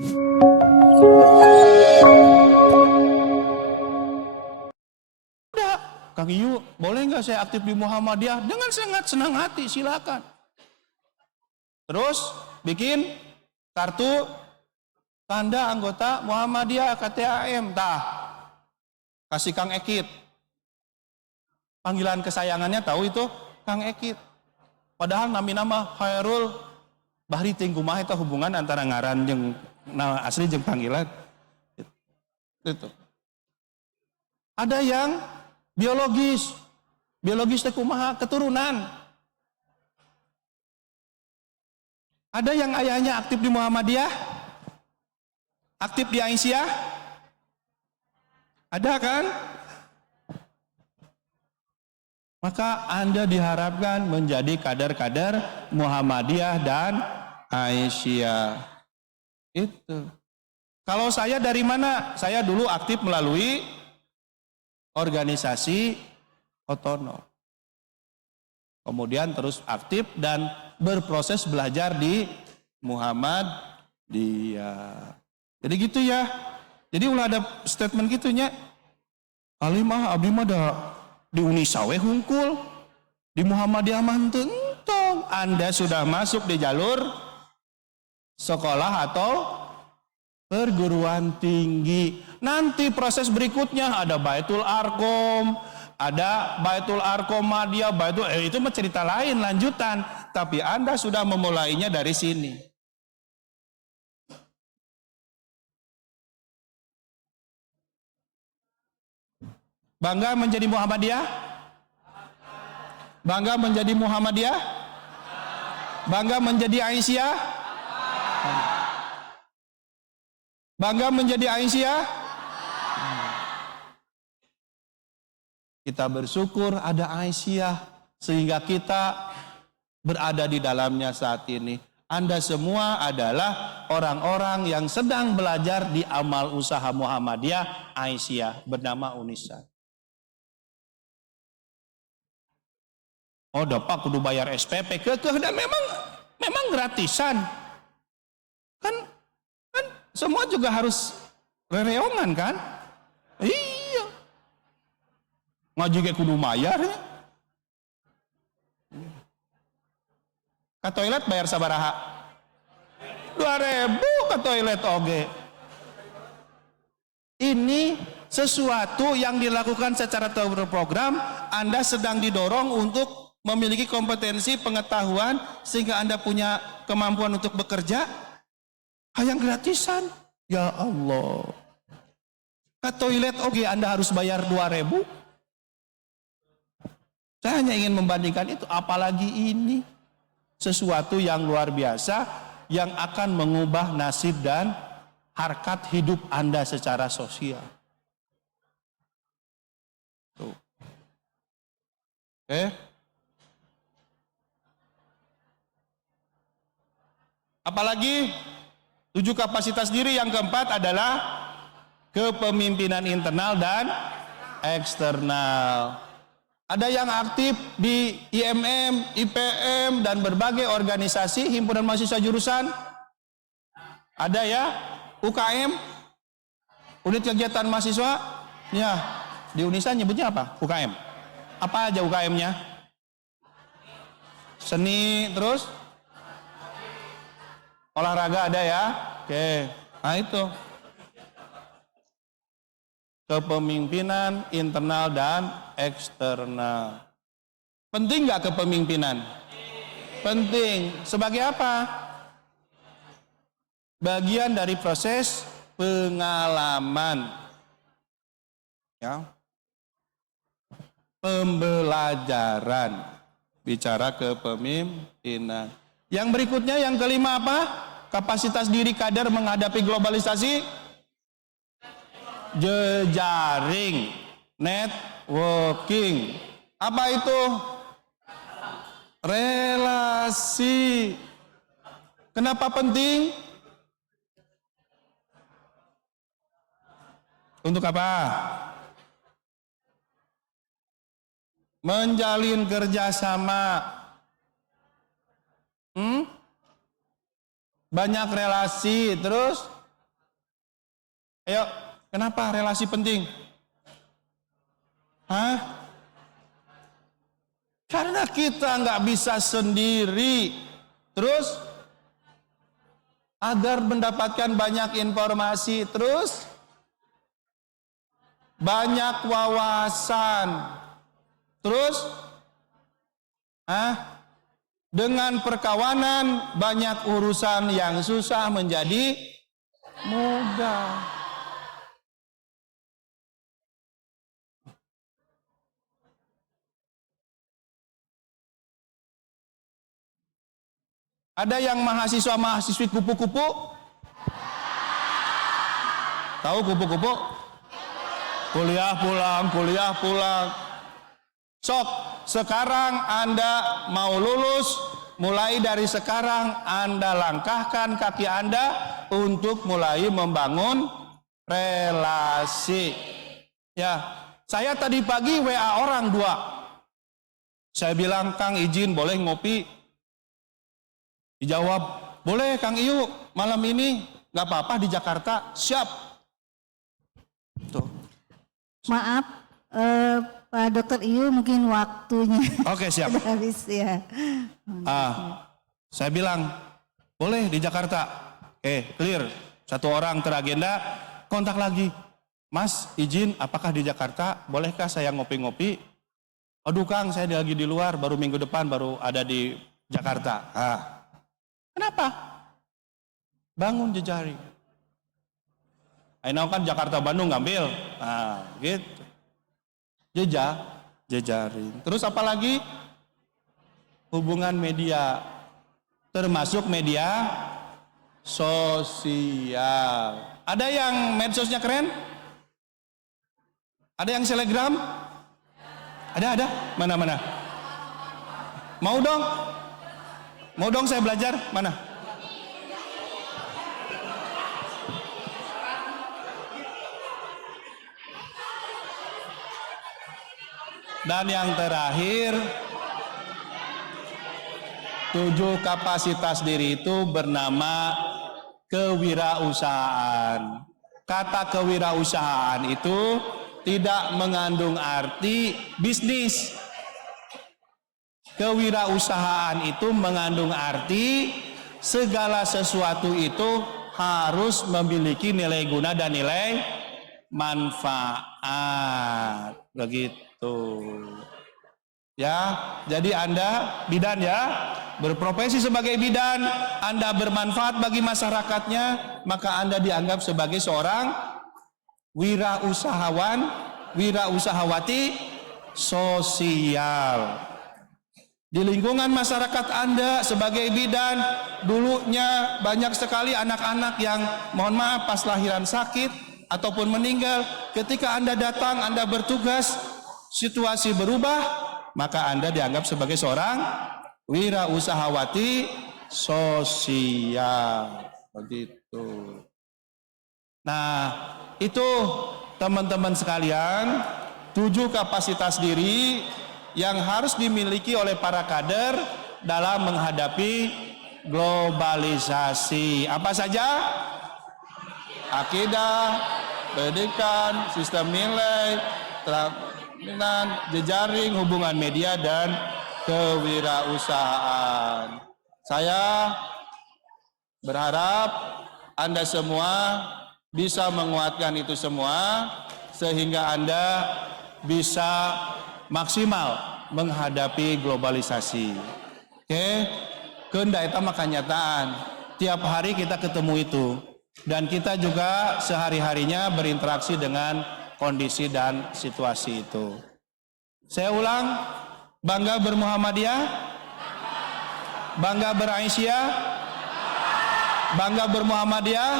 Ada, Kang Iyu, boleh nggak saya aktif di Muhammadiyah? Dengan sangat senang hati, silakan. Terus bikin kartu tanda anggota Muhammadiyah KTAM, kasih Kang Ekit. Panggilan kesayangannya tahu itu Kang Ekit. Padahal nama Khairul Bahri Tingkumah itu hubungan antara ngaran jeung nama asli jeung panggilan. Itu. Ada yang biologis teh kumaha keturunan. Ada yang ayahnya aktif di Muhammadiyah, aktif di Aisyah. Ada kan? Maka Anda diharapkan menjadi kader-kader Muhammadiyah dan Aisyah. Itu. Kalau saya dari mana? Saya dulu aktif melalui organisasi otonom. Kemudian terus aktif dan berproses belajar di Muhammadiyah. Jadi gitu ya. Jadi ulah ada statement gitunya. Alimah abdi mah da di Unisa we hungkul, di Muhammadiyah mah henteu entong. Anda sudah masuk di jalur sekolah atau perguruan tinggi. Nanti proses berikutnya ada Baitul Arqam, ada Baitul Arqamadiyah, itu mah cerita lain lanjutan. Tapi Anda sudah memulainya dari sini. Bangga menjadi Muhammadiyah? Bangga menjadi Muhammadiyah? Bangga menjadi Aisyah? Bangga menjadi Aisyah? Kita bersyukur ada Aisyah sehingga kita berada di dalamnya saat ini. Anda semua adalah orang-orang yang sedang belajar di amal usaha Muhammadiyah Aisyah bernama Unisa. Oh, dapat kudu bayar SPP dan memang gratisan. Kan semua juga harus rereongan kan? Iya. Ngaji ge kudu bayar ya. Ka toilet bayar sabaraha? 2.000 ke toilet oge. Ini sesuatu yang dilakukan secara terprogram. Anda sedang didorong untuk memiliki kompetensi pengetahuan sehingga Anda punya kemampuan untuk bekerja. Hayang gratisan. Ya Allah. Ke toilet oke Anda harus bayar 2.000. Saya hanya ingin membandingkan itu, apalagi ini sesuatu yang luar biasa yang akan mengubah nasib dan harkat hidup Anda secara sosial. Tuh. Oke. Apalagi 7 kapasitas diri yang keempat adalah kepemimpinan internal dan eksternal. Ada yang aktif di IMM, IPM, dan berbagai organisasi, himpunan mahasiswa jurusan. Ada ya, UKM, unit kegiatan mahasiswa. Ya, di Unisa nyebutnya apa? UKM. Apa aja UKM-nya? Seni, terus? Olahraga ada ya? Oke, nah itu. Kepemimpinan internal dan eksternal. Penting nggak kepemimpinan? Penting. Sebagai apa? Bagian dari proses pengalaman. Ya. Pembelajaran. Bicara kepemimpinan. Yang berikutnya, yang kelima apa? Kapasitas diri kader menghadapi globalisasi. Jejaring, networking. Apa itu? Relasi. Kenapa penting? Untuk apa? Menjalin kerjasama. Banyak relasi, terus Ayo, kenapa relasi penting? Hah? Karena kita nggak bisa sendiri. Terus, agar mendapatkan banyak informasi, terus banyak wawasan, terus dengan perkawanan banyak urusan yang susah menjadi mudah. Ada yang mahasiswa-mahasiswi kupu-kupu? Tahu kupu-kupu? Kuliah pulang. Sok, sekarang Anda mau lulus, mulai dari sekarang Anda langkahkan kaki Anda untuk mulai membangun relasi. Ya, saya tadi pagi WA orang 2. Saya bilang, Kang izin boleh ngopi? Dijawab, boleh Kang Iyu, malam ini nggak apa-apa di Jakarta, siap. Tuh. Maaf, Pak Dokter Iyu mungkin waktunya. Oke, siap. Sudah habis ya. Saya bilang, boleh di Jakarta. Clear. Satu orang teragenda, kontak lagi. Mas, izin apakah di Jakarta, bolehkah saya ngopi-ngopi? Aduh Kang, saya lagi di luar, baru minggu depan baru ada di Jakarta. Kenapa? Bangun jejaring. Ayo kan Jakarta Bandung ngambil. Gitu. Jejaring. Terus apa lagi? Hubungan media. Termasuk media sosial. Ada yang medsosnya keren? Ada yang selegram? Ada? Mana? Mau dong saya belajar, mana? Dan yang terakhir, 7 kapasitas diri itu bernama kewirausahaan. Kata kewirausahaan itu tidak mengandung arti bisnis. Kewirausahaan itu mengandung arti segala sesuatu itu harus memiliki nilai guna dan nilai manfaat. Begitu. Ya, jadi Anda bidan ya, berprofesi sebagai bidan, Anda bermanfaat bagi masyarakatnya, maka Anda dianggap sebagai seorang wirausahawan, wirausahawati sosial. Di lingkungan masyarakat Anda sebagai bidan, dulunya banyak sekali anak-anak yang mohon maaf pas lahiran sakit ataupun meninggal. Ketika Anda datang, Anda bertugas, situasi berubah, maka Anda dianggap sebagai seorang wirausahawati sosial. Begitu. Nah, itu teman-teman sekalian, 7 kapasitas diri yang harus dimiliki oleh para kader dalam menghadapi globalisasi. Apa saja? Akidah, pendidikan, sistem nilai, jejaring, hubungan media, dan kewirausahaan. Saya berharap Anda semua bisa menguatkan itu semua sehingga Anda bisa maksimal menghadapi globalisasi. Kehendak itu mah kenyataan. Tiap hari kita ketemu itu. Dan kita juga sehari-harinya berinteraksi dengan kondisi dan situasi itu. Saya ulang, bangga bermuhammadiyah, bangga beraisyah, bangga bermuhammadiyah,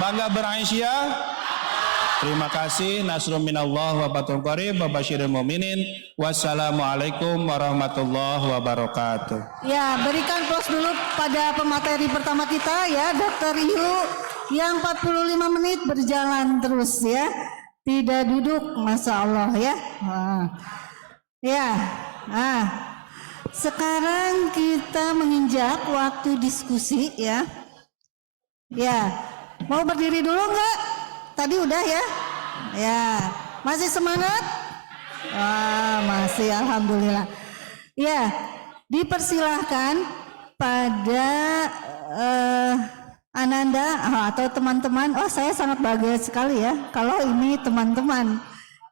bangga beraisyah. Terima kasih. Nasrun minallah wa fathun qarib wa basyiril mu'minin. Wassalamualaikum warahmatullahi wabarakatuh. Ya, berikan plus dulu pada pemateri pertama kita ya, Dr. Iyu, yang 45 menit berjalan terus ya. Tidak duduk, Masya Allah ya. Sekarang kita menginjak waktu diskusi ya. Ya, Mau berdiri dulu enggak? Tadi udah ya? Ya, masih semangat? Wah, masih, alhamdulillah. Ya, dipersilahkan pada Ananda atau teman-teman. Oh, saya sangat bahagia sekali ya kalau ini teman-teman.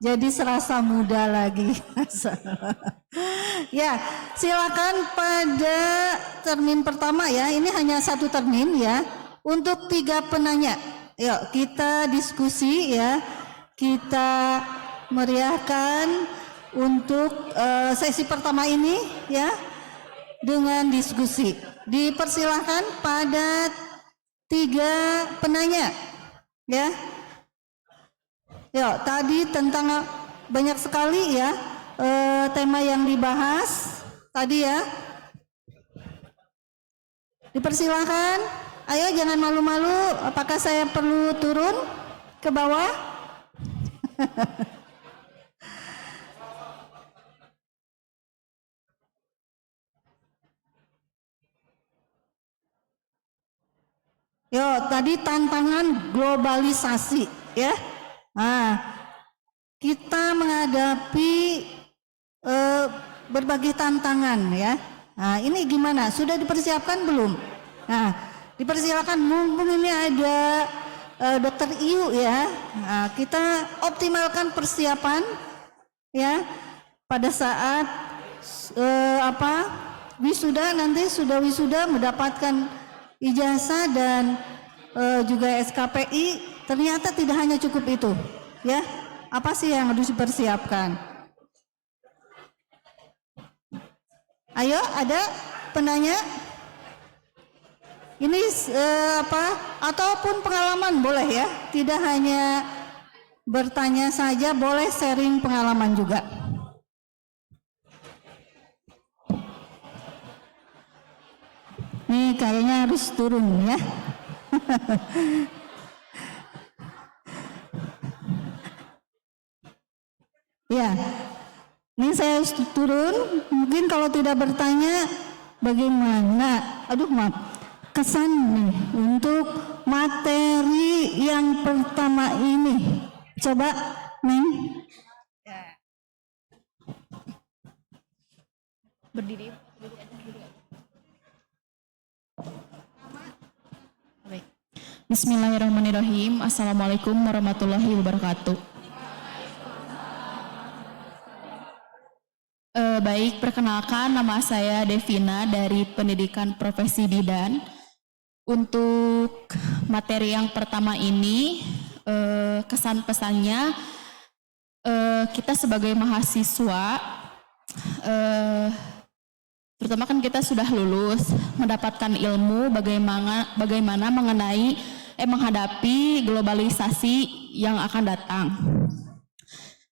Jadi serasa muda lagi. Ya, silakan pada termin pertama ya. Ini hanya satu termin ya. Untuk 3 penanya. Yuk kita diskusi ya. Kita meriahkan untuk sesi pertama ini ya dengan diskusi. Dipersilahkan pada 3 penanya ya. Yuk, tadi tentang banyak sekali ya tema yang dibahas tadi ya. Dipersilahkan, ayo jangan malu-malu. Apakah saya perlu turun ke bawah? Yuk, tadi tantangan globalisasi ya. Nah, kita menghadapi berbagai tantangan ya. Nah, ini gimana? Sudah dipersiapkan belum? Nah, dipersilakan mumpung ini ada Dokter Iyu ya. Nah, kita optimalkan persiapan ya pada saat wisuda, nanti sudah wisuda mendapatkan ijazah dan juga SKPI. Ternyata tidak hanya cukup itu ya. Apa sih yang harus dipersiapkan? Ayo, ada penanya? Ini ataupun pengalaman boleh ya. Tidak hanya bertanya saja, boleh sharing pengalaman juga. Nih kayaknya harus turun ya. Ya, ini saya harus turun. Mungkin kalau tidak bertanya, bagaimana? Aduh maaf, kesan nih untuk materi yang pertama ini. Coba, Neng. Berdiri. Bismillahirrahmanirrahim. Assalamualaikum warahmatullahi wabarakatuh. Baik, perkenalkan nama saya Devina dari Pendidikan Profesi Bidan. Untuk materi yang pertama ini, kesan pesannya kita sebagai mahasiswa, terutama kan kita sudah lulus, mendapatkan ilmu bagaimana menghadapi globalisasi yang akan datang.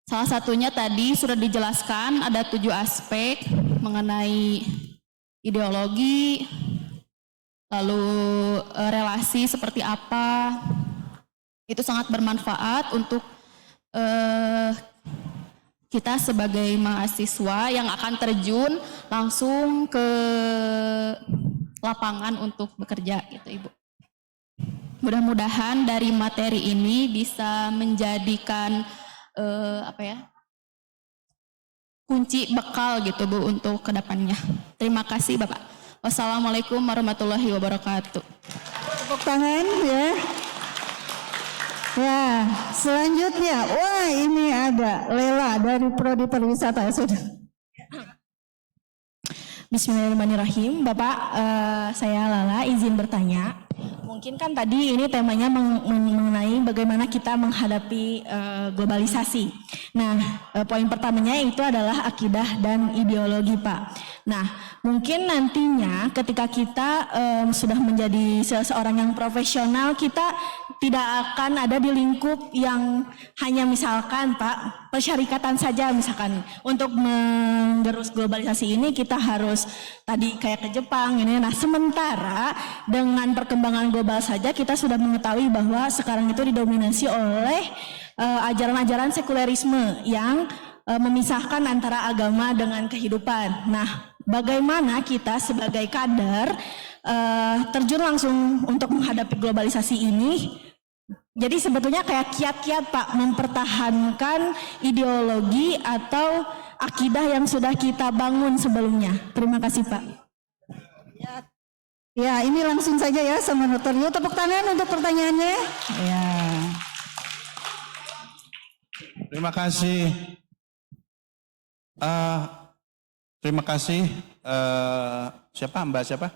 Salah satunya tadi sudah dijelaskan ada 7 aspek mengenai ideologi, lalu relasi seperti apa. Itu sangat bermanfaat untuk kita sebagai mahasiswa yang akan terjun langsung ke lapangan untuk bekerja gitu Ibu. Mudah-mudahan dari materi ini bisa menjadikan kunci bekal gitu Bu untuk kedepannya. Terima kasih Bapak. Wassalamualaikum warahmatullahi wabarakatuh. Tepuk tangan ya. Ya, selanjutnya, wah ini ada Lela dari Prodi Pariwisata sudah. Bismillahirrahmanirrahim. Bapak, saya Lala izin bertanya. Mungkin kan tadi ini temanya mengenai bagaimana kita menghadapi globalisasi. Nah, poin pertamanya itu adalah akidah dan ideologi, Pak. Nah, mungkin nantinya ketika kita sudah menjadi seseorang yang profesional, kita tidak akan ada di lingkup yang hanya misalkan, Pak, persyarikatan saja misalkan. Untuk menggerus globalisasi ini kita harus tadi kayak ke Jepang ini. Nah, sementara dengan perkembangan global saja kita sudah mengetahui bahwa sekarang itu didominasi oleh ajaran-ajaran sekulerisme yang memisahkan antara agama dengan kehidupan. Nah, bagaimana kita sebagai kader terjun langsung untuk menghadapi globalisasi ini. Jadi sebetulnya kayak kiat-kiat Pak mempertahankan ideologi atau akidah yang sudah kita bangun sebelumnya. Terima kasih Pak. Ya, ini langsung saja ya sama Dr. Yu. Tepuk tangan untuk pertanyaannya. Ya. Terima kasih. Terima kasih. Siapa Mbak siapa?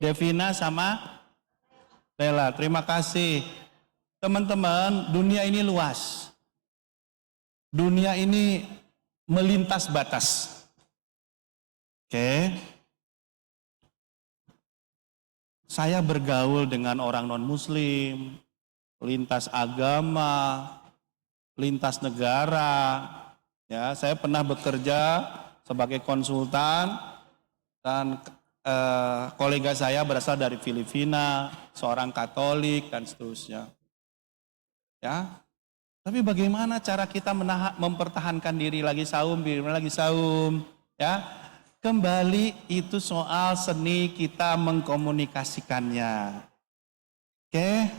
Devina sama Lela. Terima kasih. Teman-teman, dunia ini luas. Dunia ini melintas batas. Oke. Saya bergaul dengan orang non-muslim, lintas agama, lintas negara. Ya, saya pernah bekerja sebagai konsultan dan kolega saya berasal dari Filipina, seorang Katolik dan seterusnya. Ya, tapi bagaimana cara kita mempertahankan diri lagi saum, ya? Kembali itu soal seni kita mengkomunikasikannya. Oke?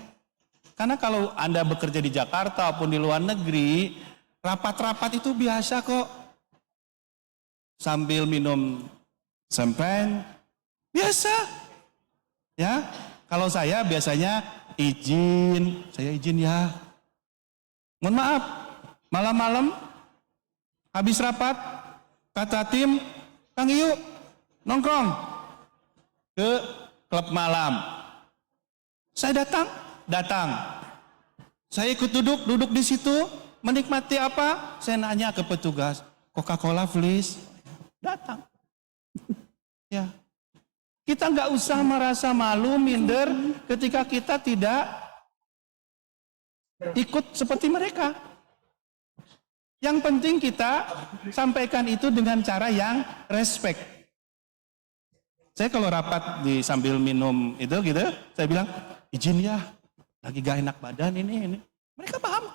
Karena kalau Anda bekerja di Jakarta maupun di luar negeri, rapat-rapat itu biasa kok. Sambil minum champagne, biasa. Ya, kalau saya biasanya saya izin ya. Mohon maaf, malam-malam habis rapat, kata tim, Kang Iyu, nongkrong ke klub malam. Saya datang. Saya ikut duduk di situ, menikmati apa? Saya nanya ke petugas, Coca-Cola please. Datang. Ya. Kita nggak usah merasa malu, minder ketika kita tidak ikut seperti mereka. Yang penting kita sampaikan itu dengan cara yang respect. Saya kalau rapat sambil minum itu gitu, saya bilang, izin ya, lagi gak enak badan ini. Mereka paham.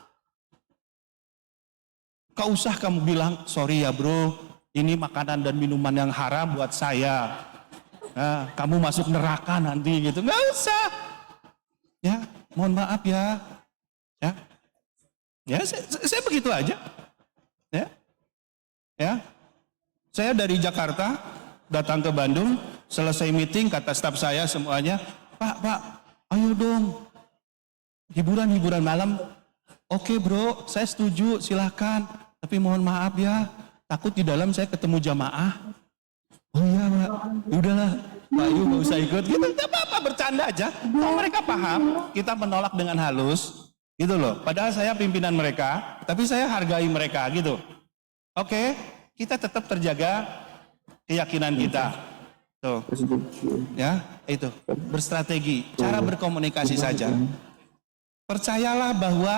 Gak usah kamu bilang, sorry ya bro, ini makanan dan minuman yang haram buat saya. Nah, kamu masuk neraka nanti gitu. Gak usah. Ya, mohon maaf ya. Ya, saya begitu aja. Ya, saya dari Jakarta datang ke Bandung, selesai meeting kata staf saya semuanya, Pak, ayo dong, hiburan malam. Oke bro, saya setuju, silahkan. Tapi mohon maaf ya, takut di dalam saya ketemu jamaah. Oh iya Pak, udahlah, Pak Yu gak usah ikut. Gitu, gak apa-apa, bercanda aja. Kalau mereka paham, kita menolak dengan halus, gitu loh. Padahal saya pimpinan mereka, tapi saya hargai mereka, gitu. Oke, kita tetap terjaga keyakinan kita. Tuh. Ya, itu. Berstrategi, cara berkomunikasi saja. Percayalah bahwa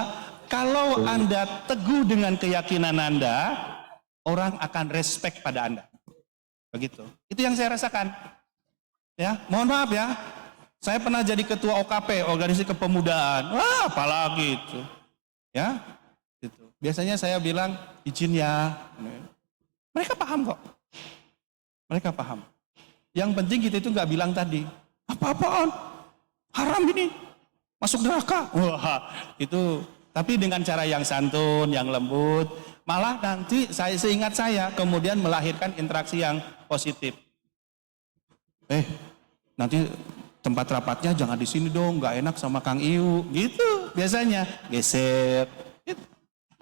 kalau Anda teguh dengan keyakinan Anda, orang akan respect pada Anda. Begitu. Itu yang saya rasakan. Ya, mohon maaf ya. Saya pernah jadi ketua OKP, organisasi kepemudaan. Wah, apalagi itu. Ya. Gitu. Biasanya saya bilang, izin ya. Mereka paham kok. Mereka paham. Yang penting kita itu nggak bilang tadi, apa-apaan, haram ini, masuk neraka. Wah, itu. Tapi dengan cara yang santun, yang lembut, malah nanti seingat saya, kemudian melahirkan interaksi yang positif. Nanti tempat rapatnya jangan di sini dong, nggak enak sama Kang Iyu, gitu. Biasanya geser.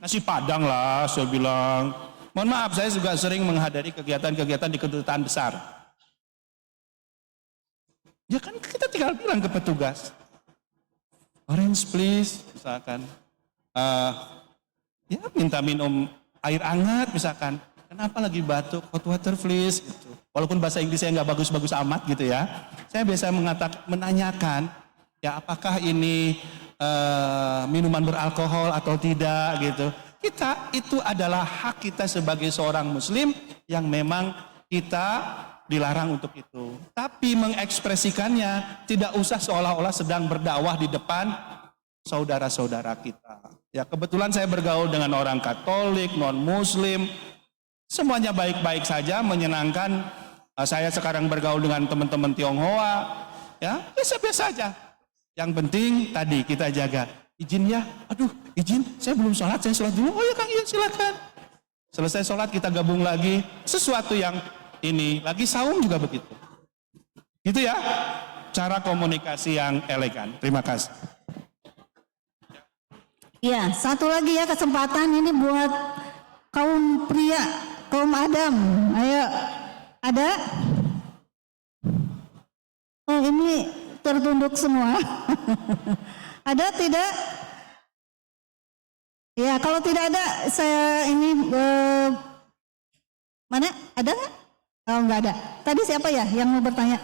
Nasi Padang lah, saya bilang. Mohon maaf, saya juga sering menghadiri kegiatan-kegiatan di kedutaan besar. Ya kan kita tinggal bilang ke petugas, orange please, misalkan. Ya minta minum air hangat misalkan. Kenapa lagi batuk? Hot water please. Gitu. Walaupun bahasa Inggris saya nggak bagus-bagus amat gitu ya. Saya biasa menanyakan, ya apakah ini minuman beralkohol atau tidak gitu. Itu adalah hak kita sebagai seorang muslim yang memang kita dilarang untuk itu. Tapi mengekspresikannya tidak usah seolah-olah sedang berdakwah di depan saudara-saudara kita. Ya kebetulan saya bergaul dengan orang Katolik, non-muslim. Semuanya baik-baik saja, menyenangkan. Saya sekarang bergaul dengan teman-teman Tionghoa, ya biasa-biasa saja. Yang penting tadi kita jaga. Izin ya, aduh izin, saya belum sholat, saya sholat dulu. Oh ya Kang, iya silakan. Selesai sholat kita gabung lagi. Sesuatu yang ini, lagi saum juga begitu. Gitu ya, cara komunikasi yang elegan. Terima kasih. Ya, satu lagi ya kesempatan ini buat kaum pria, kaum Adam. Ayo, ada? Oh ini tertunduk semua. Ada tidak? Ya kalau tidak ada saya ini mana? Ada nggak? Oh nggak ada. Tadi siapa ya yang mau bertanya?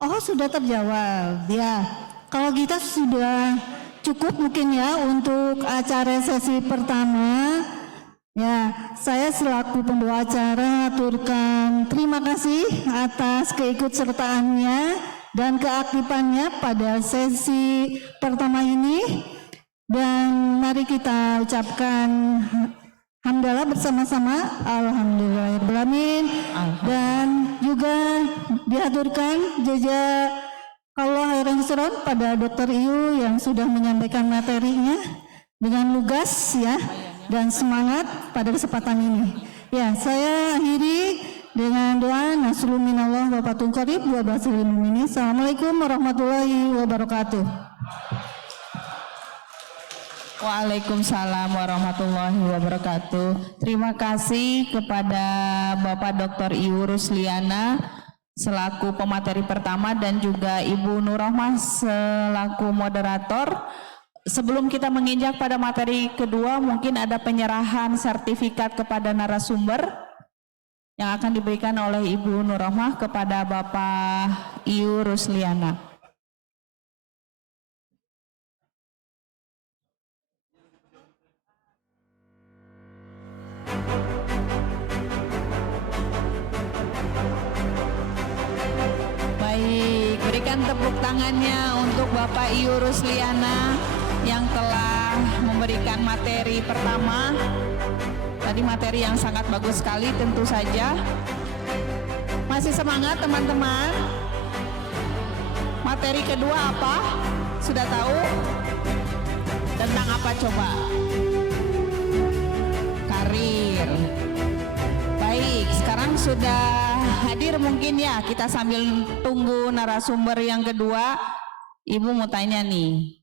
Oh sudah terjawab. Ya kalau kita sudah cukup mungkin ya untuk acara sesi pertama. Ya, saya selaku pembawa acara aturkan terima kasih atas keikutsertaannya dan keaktifannya pada sesi pertama ini. Dan mari kita ucapkan hamdalah bersama-sama. Alhamdulillahirrahmanirrahim. Dan juga diaturkan jazakallahu khairan katsiran pada Dr. Iyu yang sudah menyampaikan materinya dengan lugas ya. Dan semangat pada kesempatan ini. Ya, saya akhiri dengan doa nasrul minallah wa fathun qarib wa basyiril mu'minin. Assalamualaikum warahmatullahi wabarakatuh. Waalaikumsalam warahmatullahi wabarakatuh. Terima kasih kepada Bapak Dr. Iyu Rusliana selaku pemateri pertama dan juga Ibu Nurrohmah selaku moderator. Sebelum kita menginjak pada materi kedua, mungkin ada penyerahan sertifikat kepada narasumber yang akan diberikan oleh Ibu Nurrohmah kepada Bapak Iyu Rusliana. Baik, berikan tepuk tangannya untuk Bapak Iyu Rusliana yang telah memberikan materi pertama. Tadi materi yang sangat bagus sekali tentu saja. Masih semangat teman-teman? Materi kedua apa? Sudah tahu? Tentang apa coba? Karir. Baik, sekarang sudah hadir mungkin ya. Kita sambil tunggu narasumber yang kedua. Ibu mau tanya nih.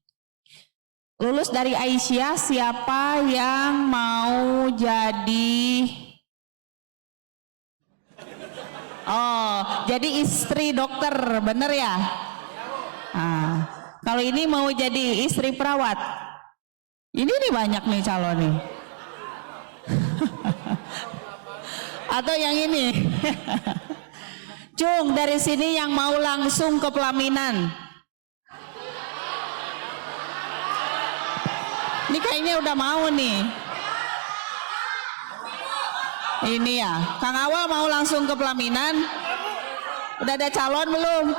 Lulus dari Aisyah, siapa yang mau jadi istri dokter, bener ya? Nah, kalau ini mau jadi istri perawat, ini nih banyak nih calon nih. Atau yang ini, Cung dari sini yang mau langsung ke pelaminan. Ini kayaknya udah mau nih. Ini ya, Kang Awal mau langsung ke pelaminan. Udah ada calon belum?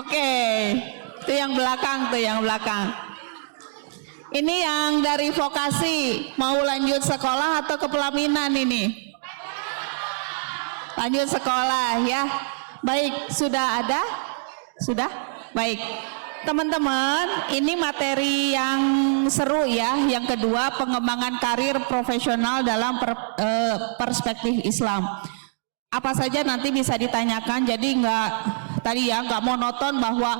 Oke, itu yang belakang tuh, yang belakang. Ini yang dari vokasi, mau lanjut sekolah atau ke pelaminan ini? Lanjut sekolah ya. Baik, sudah ada? Sudah? Baik. Teman-teman, ini materi yang seru ya. Yang kedua, pengembangan karir profesional dalam perspektif Islam. Apa saja nanti bisa ditanyakan, jadi nggak monoton bahwa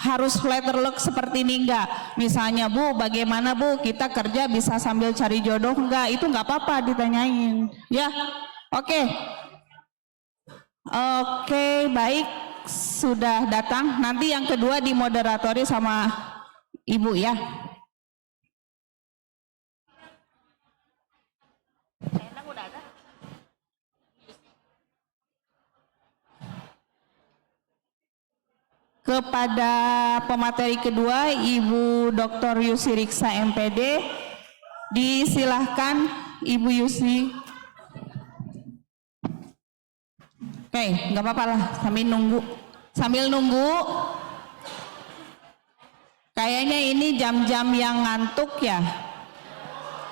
harus letter luck seperti ini, enggak. Misalnya Bu, bagaimana Bu kita kerja bisa sambil cari jodoh? Enggak, itu nggak apa-apa ditanyain. Ya, oke. Oke, baik. Sudah datang, nanti yang kedua dimoderatori sama Ibu ya. Kepada pemateri kedua Ibu Dr. Yusi Riksa MPD, disilahkan Ibu Yusi. Oke, nggak apa-apa lah, sambil nunggu. Sambil nunggu, Kayaknya ini jam-jam yang ngantuk ya.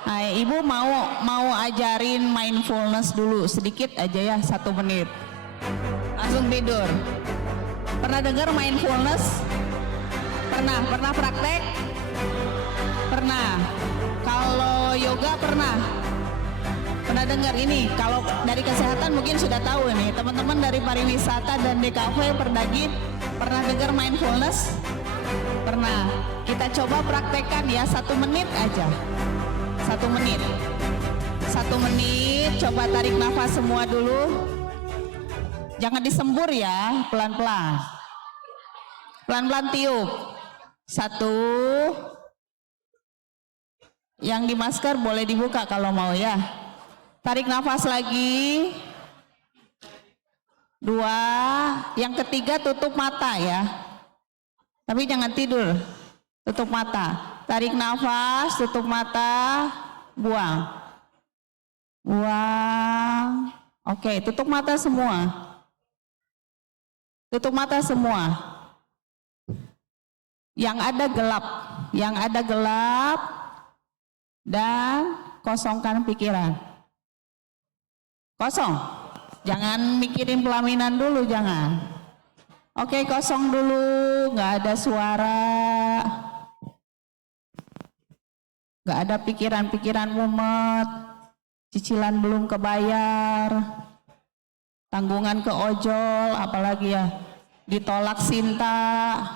Nah, Ibu mau ajarin mindfulness dulu sedikit aja ya, 1 menit. Langsung tidur. Pernah dengar mindfulness? Pernah praktek? Pernah. Kalau yoga pernah? Pernah dengar ini? Kalau dari kesehatan mungkin sudah tahu ini. Teman-teman dari pariwisata dan DKV Perdagin pernah dengar mindfulness? Pernah. Kita coba praktekkan ya, 1 menit aja. 1 menit. 1 menit, coba tarik nafas semua dulu. Jangan disembur ya, pelan-pelan. Pelan-pelan tiup. 1. Yang di masker boleh dibuka kalau mau ya. Tarik nafas lagi. 2. Yang ketiga tutup mata ya. Tapi jangan tidur. Tutup mata. Tarik nafas, tutup mata, buang. Buang. Oke, tutup mata semua. Tutup mata semua. Yang ada gelap dan kosongkan pikiran. Kosong. Jangan mikirin pelaminan dulu, jangan. Oke, kosong dulu, nggak ada suara. Nggak ada pikiran-pikiran mumet, cicilan belum kebayar, tanggungan ke ojol, apalagi ya, ditolak cinta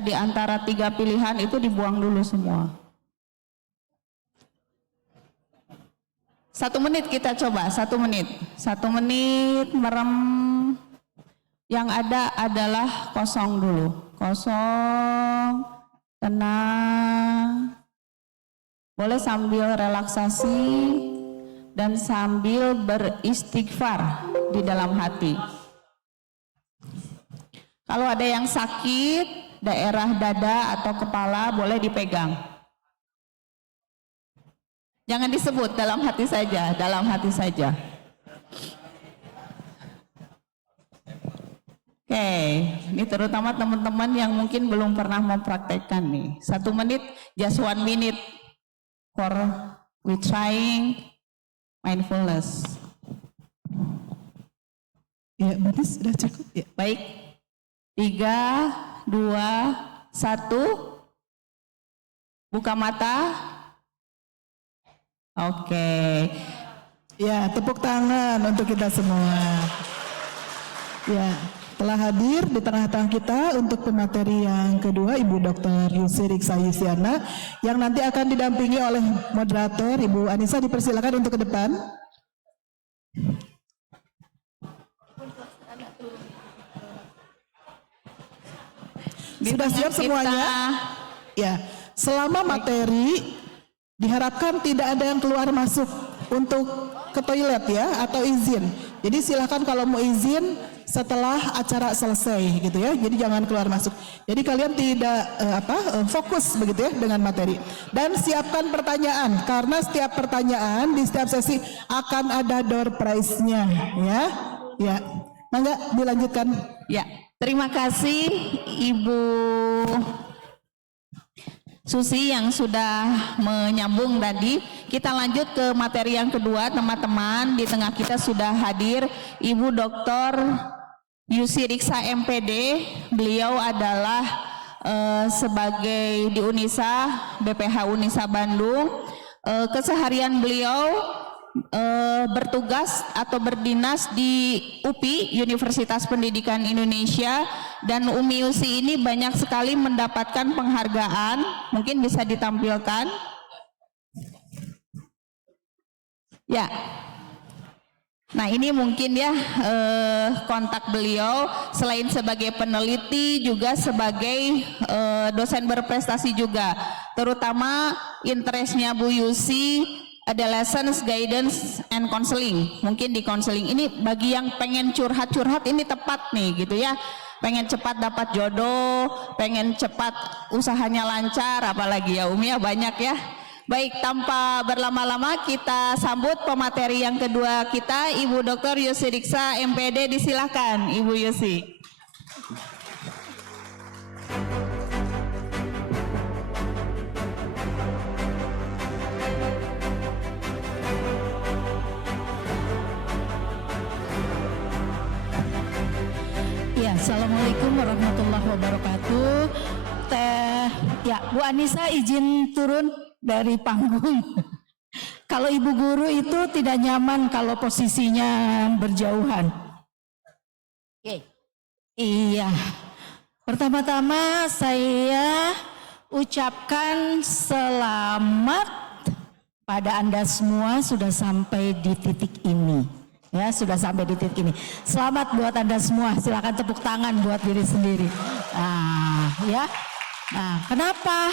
di antara 3 pilihan itu dibuang dulu semua. 1 menit kita coba, 1 menit. 1 menit merem, yang ada adalah kosong dulu, kosong, tenang. Boleh sambil relaksasi dan sambil beristighfar di dalam hati. Kalau ada yang sakit, daerah dada atau kepala boleh dipegang. Jangan disebut, dalam hati saja, dalam hati saja. Oke, ini terutama teman-teman yang mungkin belum pernah mempraktekkan nih. 1 menit, just 1 minute for we trying mindfulness. Ya, berarti sudah cukup ya. Baik, 3, 2, 1, buka mata. Oke. Ya, tepuk tangan untuk kita semua. Ya, telah hadir di tengah-tengah kita untuk pemateri yang kedua Ibu Dr. Yusi Riksa Yusiana yang nanti akan didampingi oleh moderator Ibu Anissa. Dipersilakan untuk ke depan. Sudah siap semuanya? Ya, selama materi diharapkan tidak ada yang keluar masuk untuk ke toilet ya, atau izin. Jadi silakan kalau mau izin setelah acara selesai gitu ya. Jadi jangan keluar masuk. Jadi kalian tidak fokus begitu ya dengan materi. Dan siapkan pertanyaan karena setiap pertanyaan di setiap sesi akan ada door prize-nya ya. Ya. Mangga dilanjutkan. Ya, terima kasih Ibu Susi yang sudah menyambung tadi. Kita lanjut ke materi yang kedua, teman-teman. Di tengah kita sudah hadir Ibu Dr. Yusi Riksa MPD. Beliau adalah sebagai di Unisa, BPH Unisa Bandung. Keseharian beliau bertugas atau berdinas di UPI, Universitas Pendidikan Indonesia, dan Umi Yusi ini banyak sekali mendapatkan penghargaan. Mungkin bisa ditampilkan ya. Nah, ini mungkin ya kontak beliau, selain sebagai peneliti juga sebagai dosen berprestasi juga, terutama interestnya Bu Yusi ada lessons, guidance, and counseling. Mungkin di counseling ini bagi yang pengen curhat-curhat ini tepat nih gitu ya. Pengen cepat dapat jodoh, pengen cepat usahanya lancar, apalagi ya Umi ya, banyak ya. Baik, tanpa berlama-lama kita sambut pemateri yang kedua kita, Ibu Dr. Yusi Riksa MPD. Disilahkan Ibu Yusi. Ya, Assalamualaikum warahmatullahi wabarakatuh. Ya, Bu Anissa izin turun dari panggung. Kalau Ibu Guru itu tidak nyaman kalau posisinya berjauhan. Oke. Iya. Pertama-tama saya ucapkan selamat pada Anda semua sudah sampai di titik ini. Ya, sudah sampai di titik ini. Selamat buat Anda semua. Silakan tepuk tangan buat diri sendiri. Ya. Nah, kenapa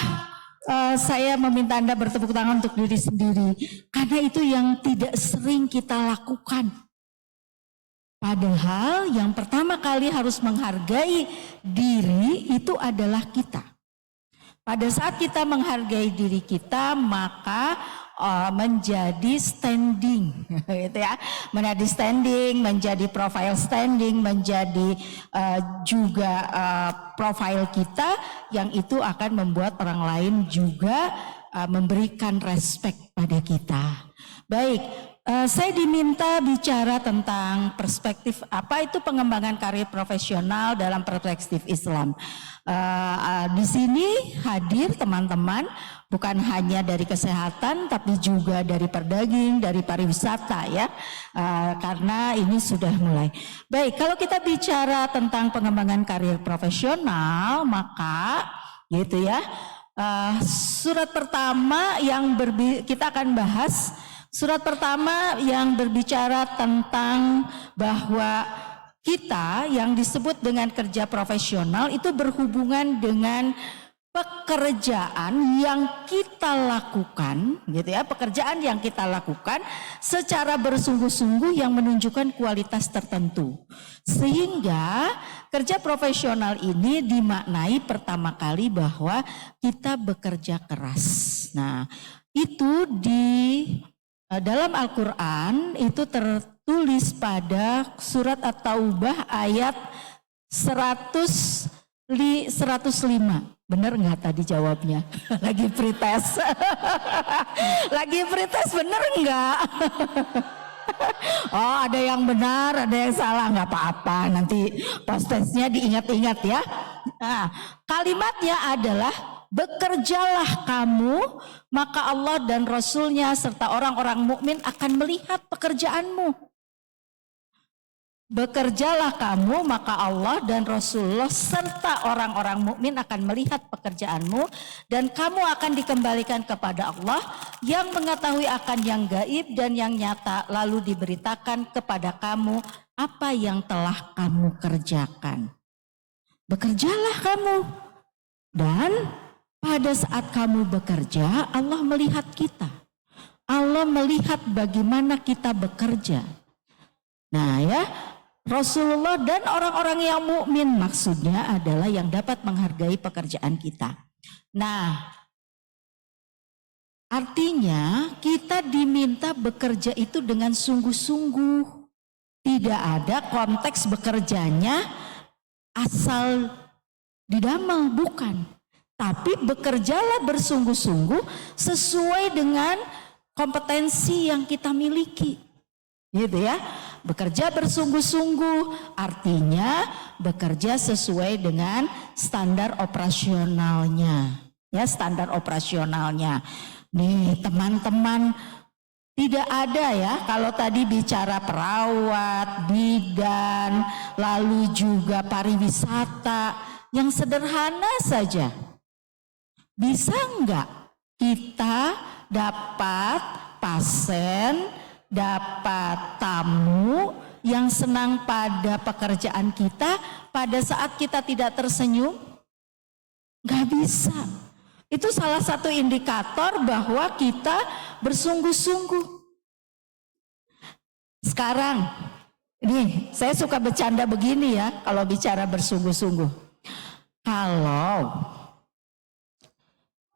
saya meminta Anda bertepuk tangan untuk diri sendiri? Karena itu yang tidak sering kita lakukan. Padahal yang pertama kali harus menghargai diri itu adalah kita. Pada saat kita menghargai diri kita, maka menjadi standing, gitu ya, menjadi standing, menjadi profile standing, menjadi juga profile kita yang itu akan membuat orang lain juga memberikan respect pada kita. Baik, saya diminta bicara tentang perspektif apa itu pengembangan karir profesional dalam perspektif Islam. Di sini hadir teman-teman bukan hanya dari kesehatan tapi juga dari perdaging, dari pariwisata ya, karena ini sudah mulai. Baik, kalau kita bicara tentang pengembangan karir profesional maka gitu ya, surat pertama yang kita akan bahas. Surat pertama yang berbicara tentang bahwa kita yang disebut dengan kerja profesional itu berhubungan dengan pekerjaan yang kita lakukan, gitu ya, pekerjaan yang kita lakukan secara bersungguh-sungguh yang menunjukkan kualitas tertentu. Sehingga kerja profesional ini dimaknai pertama kali bahwa kita bekerja keras. Nah, itu dalam Al-Quran itu tertulis pada surat At-Taubah ayat 105. Bener nggak tadi jawabnya? Lagi pretest. Lagi pretest bener nggak? Oh, ada yang benar, ada yang salah, nggak apa-apa. Nanti pas tesnya diingat-ingat ya. Nah, kalimatnya adalah bekerjalah kamu, maka Allah dan Rasulnya serta orang-orang mukmin akan melihat pekerjaanmu. Bekerjalah kamu, maka Allah dan Rasulullah serta orang-orang mukmin akan melihat pekerjaanmu, dan kamu akan dikembalikan kepada Allah yang mengetahui akan yang gaib dan yang nyata, lalu diberitakan kepada kamu apa yang telah kamu kerjakan. Bekerjalah kamu, dan pada saat kamu bekerja, Allah melihat kita. Allah melihat bagaimana kita bekerja. Nah ya, Rasulullah dan orang-orang yang mukmin maksudnya adalah yang dapat menghargai pekerjaan kita. Nah, artinya kita diminta bekerja itu dengan sungguh-sungguh. Tidak ada konteks bekerjanya asal didamel, bukan. Tapi bekerjalah bersungguh-sungguh sesuai dengan kompetensi yang kita miliki. Gitu ya. Bekerja bersungguh-sungguh artinya bekerja sesuai dengan standar operasionalnya. Ya, standar operasionalnya. Nih, teman-teman, tidak ada ya kalau tadi bicara perawat, bidan, lalu juga pariwisata yang sederhana saja. Bisa enggak kita dapat pasien, dapat tamu yang senang pada pekerjaan kita pada saat kita tidak tersenyum? Enggak bisa. Itu salah satu indikator bahwa kita bersungguh-sungguh. Sekarang, ini saya suka bercanda begini ya kalau bicara bersungguh-sungguh. Kalau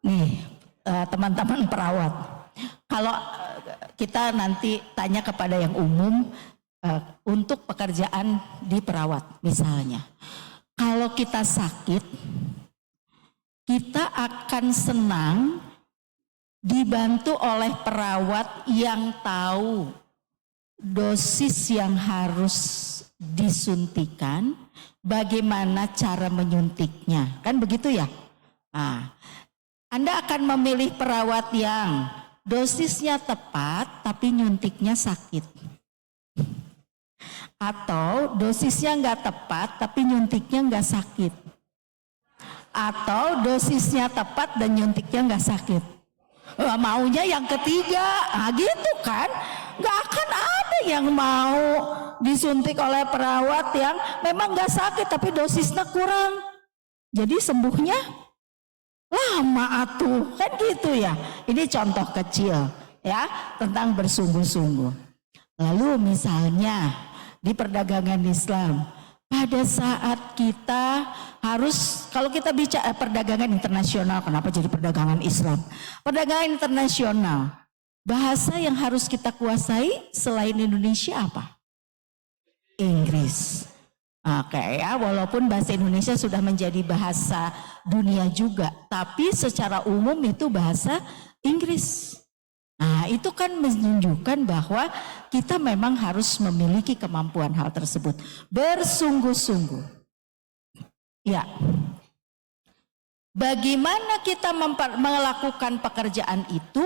nih teman-teman perawat, kalau kita nanti tanya kepada yang umum untuk pekerjaan di perawat misalnya, kalau kita sakit, kita akan senang dibantu oleh perawat yang tahu dosis yang harus disuntikan, bagaimana cara menyuntiknya, kan begitu ya? Nah, Anda akan memilih perawat yang dosisnya tepat tapi nyuntiknya sakit, atau dosisnya nggak tepat tapi nyuntiknya nggak sakit, atau dosisnya tepat dan nyuntiknya nggak sakit. Maunya yang ketiga, gitu kan? Nggak akan ada yang mau disuntik oleh perawat yang memang nggak sakit tapi dosisnya kurang, jadi sembuhnya lama atuh, kan gitu ya. Ini contoh kecil ya tentang bersungguh-sungguh. Lalu misalnya di perdagangan Islam, pada saat kita harus, kalau kita bicara perdagangan internasional, kenapa jadi perdagangan Islam? Perdagangan internasional, bahasa yang harus kita kuasai selain Indonesia apa? Inggris. Oke ya, walaupun bahasa Indonesia sudah menjadi bahasa dunia juga, tapi secara umum itu bahasa Inggris. Nah, itu kan menunjukkan bahwa kita memang harus memiliki kemampuan hal tersebut. Bersungguh-sungguh. Ya. Bagaimana kita melakukan pekerjaan itu?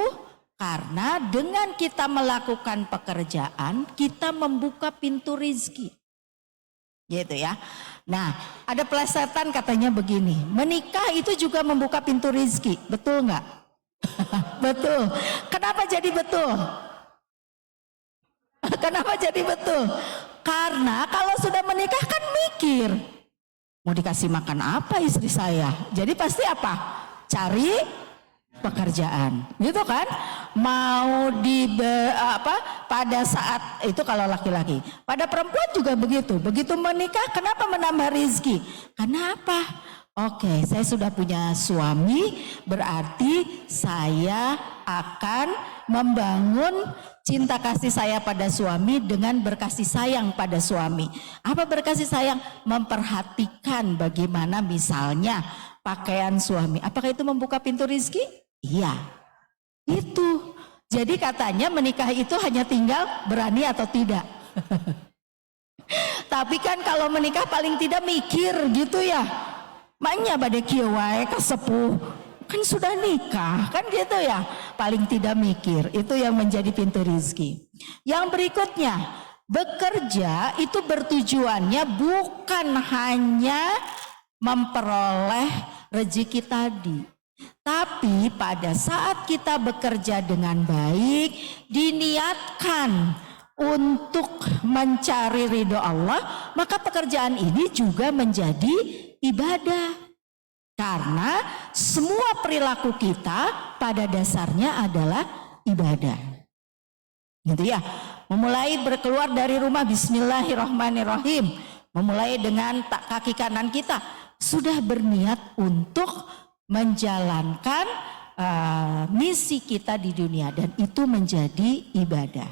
Karena dengan kita melakukan pekerjaan, kita membuka pintu rizki. Gitu ya. Nah, ada plesetan katanya begini, menikah itu juga membuka pintu rizki, betul nggak? Betul. Kenapa jadi betul? Kenapa jadi betul? Karena kalau sudah menikah kan mikir, mau dikasih makan apa istri saya? Jadi pasti apa? Cari pekerjaan, gitu kan? Mau pada saat itu kalau laki-laki, pada perempuan juga begitu. Begitu menikah, kenapa menambah rizki? Karena apa? Oke, saya sudah punya suami, berarti saya akan membangun cinta kasih saya pada suami dengan berkasih sayang pada suami. Apa berkasih sayang? Memperhatikan bagaimana misalnya pakaian suami. Apakah itu membuka pintu rizki? Iya, itu. Jadi katanya menikah itu hanya tinggal berani atau tidak. Tapi kan kalau menikah paling tidak mikir gitu ya. Maknya pada kieu wae kasepuh kan sudah nikah kan gitu ya, paling tidak mikir. Itu yang menjadi pintu rizki. Yang berikutnya, bekerja itu bertujuannya bukan hanya memperoleh rezeki tadi, tapi pada saat kita bekerja dengan baik, diniatkan untuk mencari ridho Allah, maka pekerjaan ini juga menjadi ibadah. Karena semua perilaku kita pada dasarnya adalah ibadah. Gitu ya. Memulai berkeluar dari rumah, bismillahirrahmanirrahim. Memulai dengan kaki kanan kita sudah berniat untuk menjalankan misi kita di dunia, dan itu menjadi ibadah.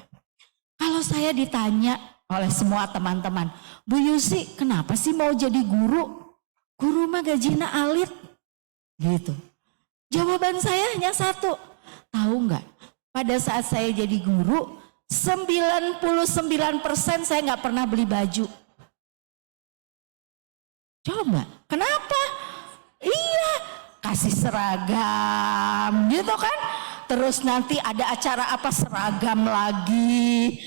Kalau saya ditanya oleh semua teman-teman, Bu Yusi, kenapa sih mau jadi guru? Guru mah gajinya alit, gitu. Jawaban saya hanya satu, tahu nggak? Pada saat saya jadi guru, 99% saya nggak pernah beli baju. Coba, kenapa? Iya, kasih seragam, gitu kan? Terus nanti ada acara apa seragam lagi,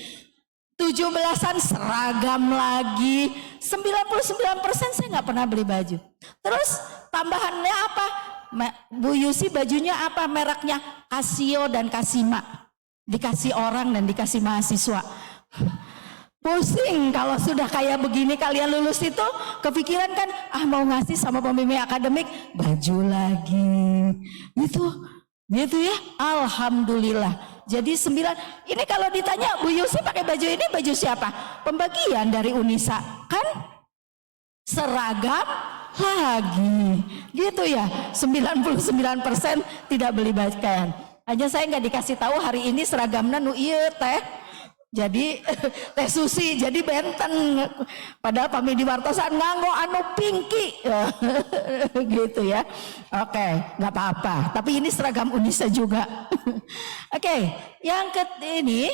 17-an seragam lagi, 99% saya nggak pernah beli baju. Terus tambahannya apa? Bu Yusi bajunya apa mereknya? Casio dan Casima. Dikasih orang dan dikasih mahasiswa. Pusing kalau sudah kayak begini, kalian lulus itu kepikiran kan, mau ngasih sama pembimbing akademik baju lagi. Gitu ya. Alhamdulillah. Jadi 9, ini kalau ditanya Bu Yusi pakai baju ini baju siapa? Pembagian dari Unisa, kan? Seragam lagi, gitu ya. 99% tidak beli pakaian. Hanya saya nggak dikasih tahu hari ini seragamnya nu ieu teh. Jadi teh Susi, jadi benten. Padahal kami di Wartosan nganggo anu pinki, gitu ya. Oke, nggak apa-apa. Tapi ini seragam Unisa juga. Oke, yang ini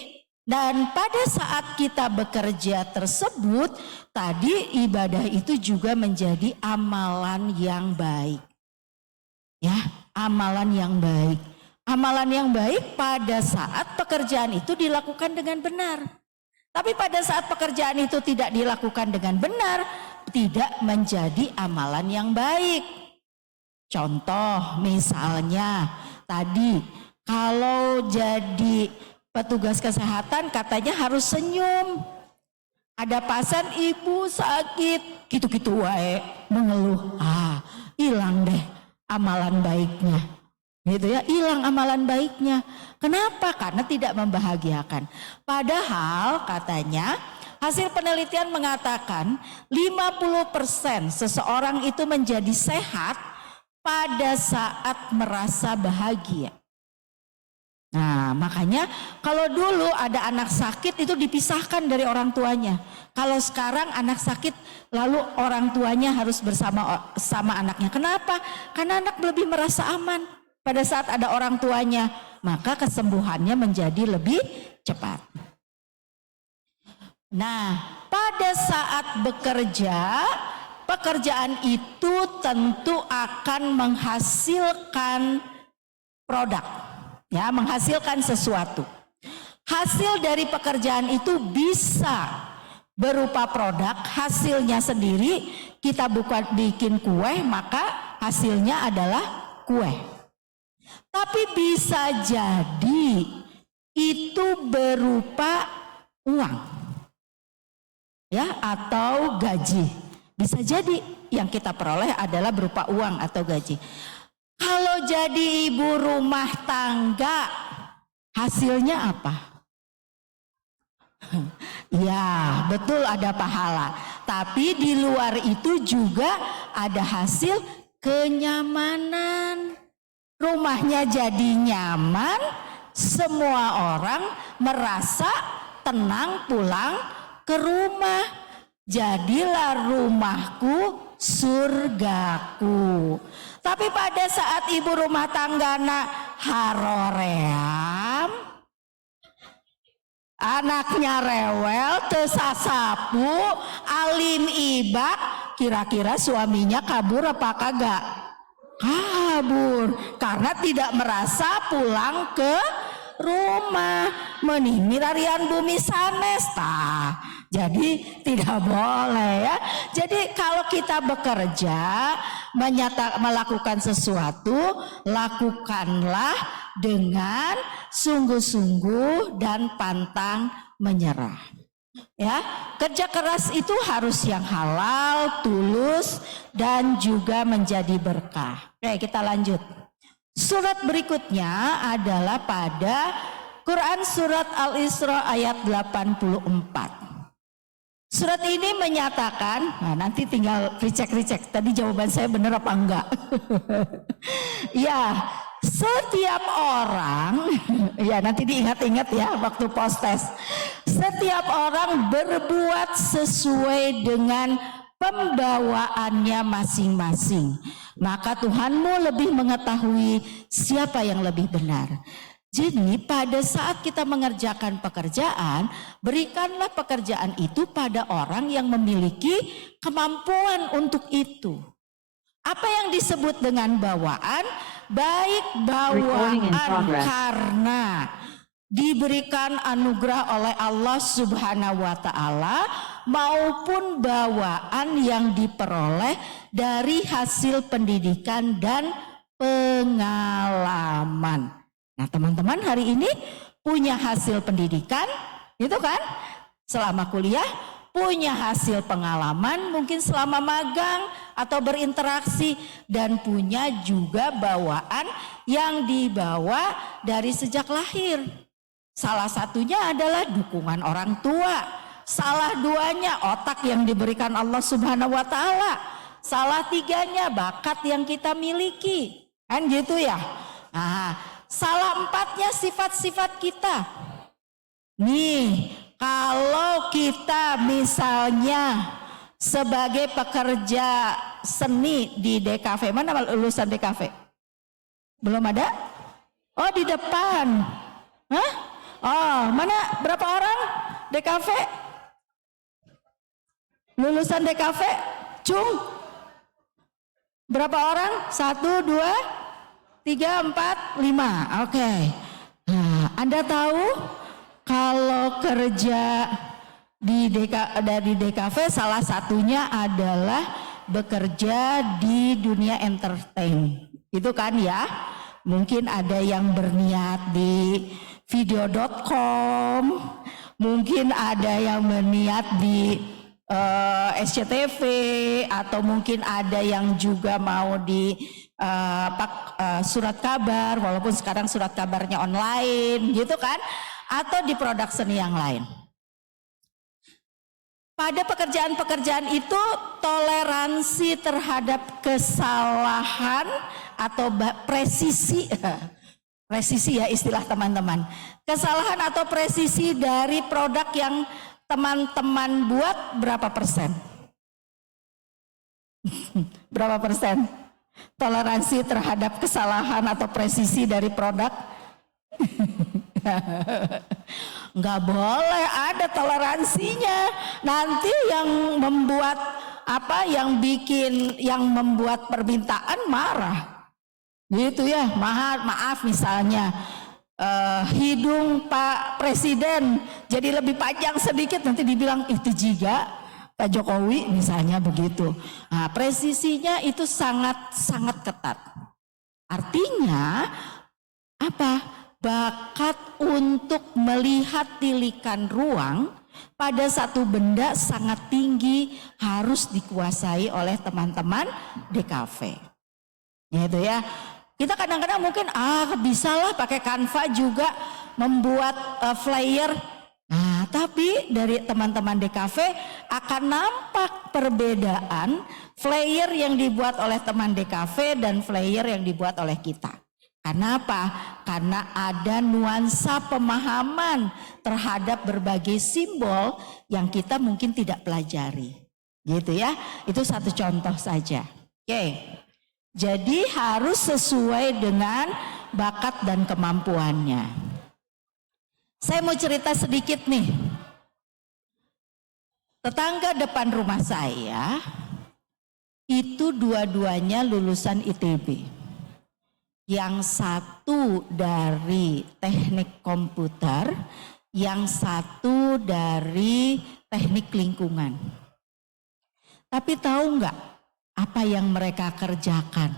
Dan pada saat kita bekerja tersebut, tadi ibadah itu juga menjadi amalan yang baik. Ya, amalan yang baik. Amalan yang baik pada saat pekerjaan itu dilakukan dengan benar. Tapi pada saat pekerjaan itu tidak dilakukan dengan benar, tidak menjadi amalan yang baik. Contoh misalnya tadi, kalau jadi petugas kesehatan katanya harus senyum. Ada pasien ibu sakit, gitu-gitu wae mengeluh. Hilang deh amalan baiknya. Gitu ya, hilang amalan baiknya. Kenapa? Karena tidak membahagiakan. Padahal katanya hasil penelitian mengatakan 50% seseorang itu menjadi sehat pada saat merasa bahagia. Nah, makanya kalau dulu ada anak sakit itu dipisahkan dari orang tuanya. Kalau sekarang anak sakit lalu orang tuanya harus sama anaknya. Kenapa? Karena anak lebih merasa aman pada saat ada orang tuanya, maka kesembuhannya menjadi lebih cepat. Nah, pada saat bekerja, pekerjaan itu tentu akan menghasilkan produk. Ya, menghasilkan sesuatu. Hasil dari pekerjaan itu bisa berupa produk, hasilnya sendiri kita bukan bikin kue, maka hasilnya adalah kue. Tapi bisa jadi itu berupa uang. Ya, atau gaji. Bisa jadi yang kita peroleh adalah berupa uang atau gaji. Kalau jadi ibu rumah tangga, hasilnya apa? Ya, betul ada pahala. Tapi di luar itu juga ada hasil kenyamanan. Rumahnya jadi nyaman, semua orang merasa tenang pulang ke rumah. Jadilah rumahku surgaku. Tapi pada saat ibu rumah tanggana haroream, anaknya rewel, tesasapu, alim ibak, kira-kira suaminya kabur apa kagak? Kabur, karena tidak merasa pulang ke rumah. Menih mirarian bumi sanes tah. Jadi tidak boleh ya. Jadi kalau kita bekerja, melakukan sesuatu, lakukanlah dengan sungguh-sungguh dan pantang menyerah. Ya, kerja keras itu harus yang halal, tulus, dan juga menjadi berkah. Oke, kita lanjut. Surat berikutnya adalah pada Quran surat Al-Isra ayat 84. Surat ini menyatakan, nah nanti tinggal recheck, tadi jawaban saya benar apa enggak? Ya, setiap orang, ya nanti diingat-ingat ya waktu post test. Setiap orang berbuat sesuai dengan pembawaannya masing-masing. Maka Tuhanmu lebih mengetahui siapa yang lebih benar. Jadi pada saat kita mengerjakan pekerjaan, berikanlah pekerjaan itu pada orang yang memiliki kemampuan untuk itu. Apa yang disebut dengan bawaan? Baik bawaan karena diberikan anugerah oleh Allah Subhanahu wa Ta'ala, maupun bawaan yang diperoleh dari hasil pendidikan dan pengalaman. Nah, teman-teman hari ini punya hasil pendidikan, gitu kan? Selama kuliah, punya hasil pengalaman, mungkin selama magang atau berinteraksi, dan punya juga bawaan yang dibawa dari sejak lahir. Salah satunya adalah dukungan orang tua. Salah duanya otak yang diberikan Allah Subhanahu wa Ta'ala. Salah tiganya bakat yang kita miliki. Kan gitu ya. Nah, salah empatnya sifat-sifat kita. Nih, kalau kita misalnya sebagai pekerja seni di DKV, mana lulusan DKV? Belum ada? Oh, di depan. Hah? Oh, mana berapa orang DKV? Lulusan DKV? Cung? Berapa orang? 1, 2, 3, 4, 5. Oke. Nah, Anda tahu kalau kerja dari DKV salah satunya adalah bekerja di dunia entertain. Itu kan ya? Mungkin ada yang berniat di video.com, mungkin ada yang berniat di SCTV, atau mungkin ada yang juga mau di surat kabar, walaupun sekarang surat kabarnya online gitu kan, atau di produk seni yang lain. Pada pekerjaan-pekerjaan itu toleransi terhadap kesalahan atau presisi ya istilah teman-teman, kesalahan atau presisi dari produk yang teman-teman buat berapa persen? Berapa persen? Toleransi terhadap kesalahan atau presisi dari produk? Nggak boleh ada toleransinya. Nanti yang membuat yang membuat permintaan marah. Gitu ya, maaf misalnya. Hidung Pak Presiden jadi lebih panjang sedikit, nanti dibilang itu juga Pak Jokowi misalnya begitu. Nah, presisinya itu sangat ketat. Artinya apa? Bakat untuk melihat tilikan ruang pada satu benda sangat tinggi, harus dikuasai oleh teman-teman DKV. Gitu ya. Kita kadang-kadang mungkin bisalah pakai Canva juga membuat flyer. Nah, tapi dari teman-teman DKV akan nampak perbedaan flyer yang dibuat oleh teman DKV dan flyer yang dibuat oleh kita. Karena apa? Karena ada nuansa pemahaman terhadap berbagai simbol yang kita mungkin tidak pelajari. Gitu ya. Itu satu contoh saja. Oke. Jadi harus sesuai dengan bakat dan kemampuannya. Saya mau cerita sedikit nih. Tetangga depan rumah saya itu dua-duanya lulusan ITB. Yang satu dari teknik komputer, yang satu dari teknik lingkungan. Tapi tahu nggak apa yang mereka kerjakan?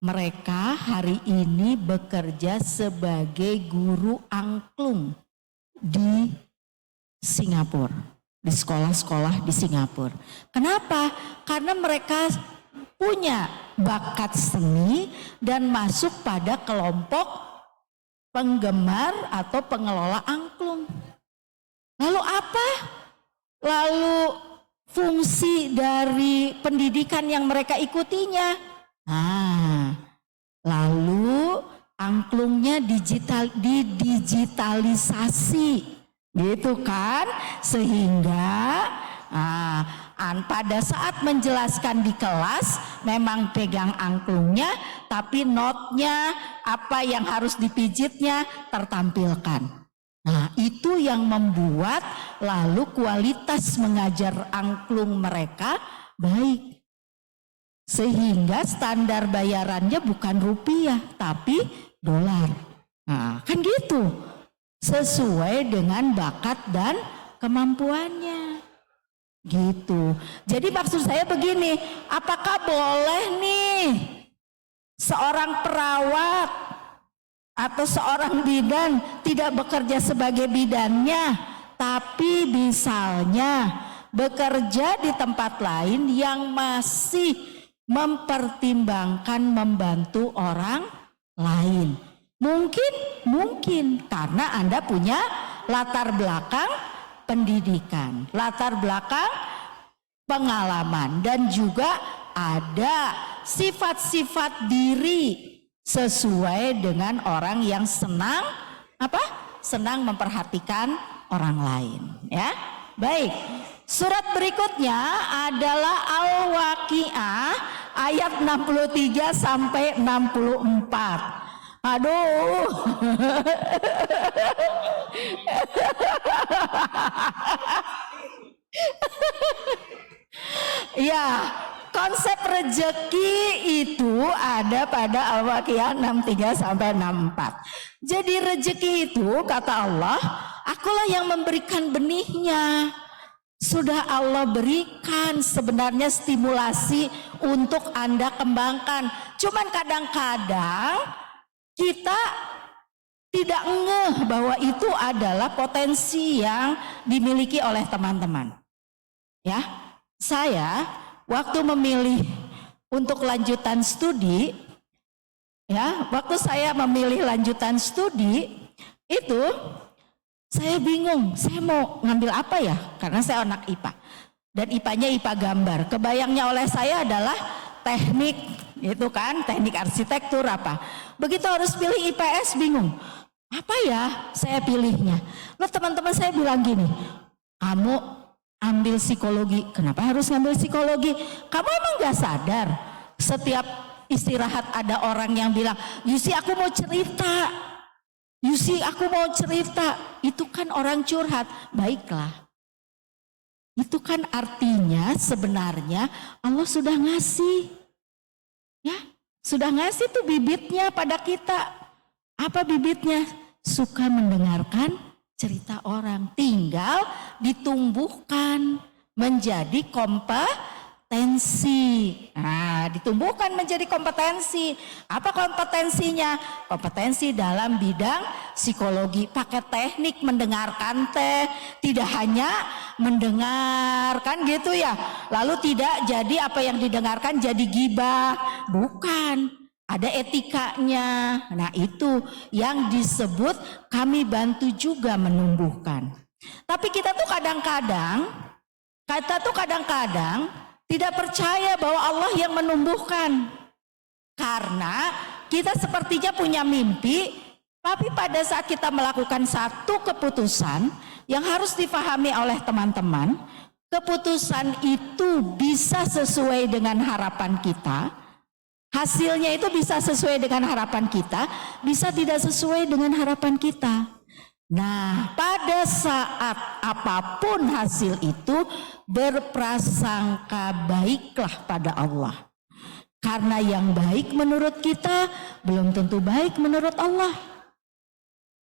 Mereka hari ini bekerja sebagai guru angklung di Singapura, di sekolah-sekolah di Singapura. Kenapa? Karena mereka punya bakat seni dan masuk pada kelompok penggemar atau pengelola angklung. Lalu apa? Lalu fungsi dari pendidikan yang mereka ikutinya. Nah, lalu angklungnya didigitalisasi, gitu kan? Sehingga pada saat menjelaskan di kelas memang pegang angklungnya, tapi notnya apa yang harus dipijitnya tertampilkan. Nah, itu yang membuat lalu kualitas mengajar angklung mereka baik. Sehingga standar bayarannya bukan rupiah, tapi dolar. Nah, kan gitu. Sesuai dengan bakat dan kemampuannya. Gitu. Jadi maksud saya begini, apakah boleh nih seorang perawat atau seorang bidan tidak bekerja sebagai bidannya, tapi misalnya bekerja di tempat lain yang masih mempertimbangkan membantu orang lain? Mungkin karena Anda punya latar belakang pendidikan, latar belakang pengalaman, dan juga ada sifat-sifat diri sesuai dengan orang yang senang memperhatikan orang lain, ya. Baik. Surat berikutnya adalah Al-Waqiah ayat 63 sampai 64. Aduh. Ya, konsep rejeki itu ada pada Al-Waqiah 63 sampai 64. Jadi rejeki itu kata Allah, akulah yang memberikan benihnya. Sudah Allah berikan sebenarnya stimulasi untuk Anda kembangkan. Cuman kadang-kadang kita tidak ngeh bahwa itu adalah potensi yang dimiliki oleh teman-teman. Ya, saya waktu memilih untuk lanjutan studi, ya, waktu saya memilih lanjutan studi itu saya bingung, saya mau ngambil apa ya? Karena saya anak IPA dan IPA-nya IPA gambar. Kebayangnya oleh saya adalah teknik, itu kan, teknik arsitektur apa. Begitu harus pilih IPS bingung. Apa ya saya pilihnya? Loh, teman-teman saya bilang gini, kamu ambil psikologi. Kenapa harus ngambil psikologi? Kamu emang gak sadar setiap istirahat ada orang yang bilang, Yusi aku mau cerita. Yusi aku mau cerita. Itu kan orang curhat. Baiklah. Itu kan artinya sebenarnya Allah sudah ngasih. Ya, sudah ngasih tuh bibitnya pada kita. Apa bibitnya? Suka mendengarkan cerita orang, tinggal ditumbuhkan menjadi kompetensi. Nah, ditumbuhkan menjadi kompetensi. Apa kompetensinya? Kompetensi dalam bidang psikologi. Pakai teknik mendengarkan tidak hanya mendengarkan gitu ya. Lalu tidak jadi apa yang didengarkan jadi gibah. Bukan. Ada etikanya. Nah, itu yang disebut kami bantu juga menumbuhkan. Tapi kita tuh kadang-kadang tidak percaya bahwa Allah yang menumbuhkan. Karena kita sepertinya punya mimpi, tapi pada saat kita melakukan satu keputusan yang harus dipahami oleh teman-teman, keputusan itu bisa sesuai dengan harapan kita. Hasilnya itu bisa sesuai dengan harapan kita, bisa tidak sesuai dengan harapan kita. Nah, pada saat apapun hasil itu, berprasangka baiklah pada Allah. Karena yang baik menurut kita, belum tentu baik menurut Allah.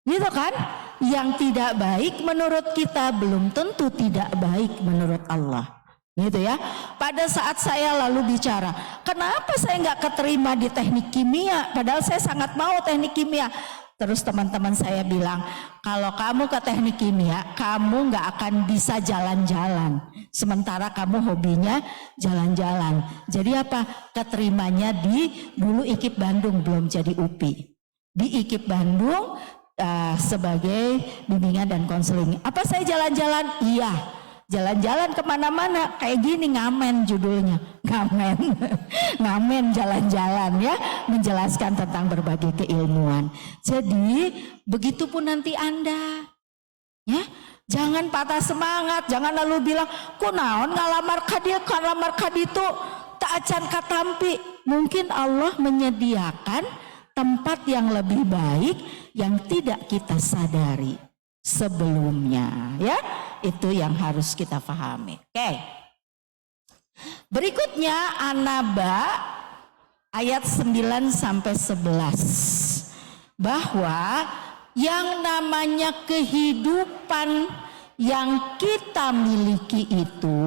Gitu kan? Yang tidak baik menurut kita, belum tentu tidak baik menurut Allah. Gitu ya. Pada saat saya lalu bicara, kenapa saya nggak keterima di teknik kimia, padahal saya sangat mau teknik kimia. Terus teman-teman saya bilang, kalau kamu ke teknik kimia, kamu nggak akan bisa jalan-jalan. Sementara kamu hobinya jalan-jalan. Jadi apa? Keterimanya di dulu IKIP Bandung, belum jadi UPI. Di IKIP Bandung sebagai bimbingan dan konseling. Apa saya jalan-jalan? Iya. Jalan-jalan kemana-mana kayak gini, ngamen judulnya, ngamen jalan-jalan ya, menjelaskan tentang berbagai keilmuan. Jadi begitupun nanti Anda ya, jangan patah semangat, jangan lalu bilang kunaon ngalamar kaditu tak acan katampi. Mungkin Allah menyediakan tempat yang lebih baik yang tidak kita sadari sebelumnya ya. Itu yang harus kita pahami. Oke. Berikutnya An-Naba ayat 9 sampai 11. Bahwa yang namanya kehidupan yang kita miliki itu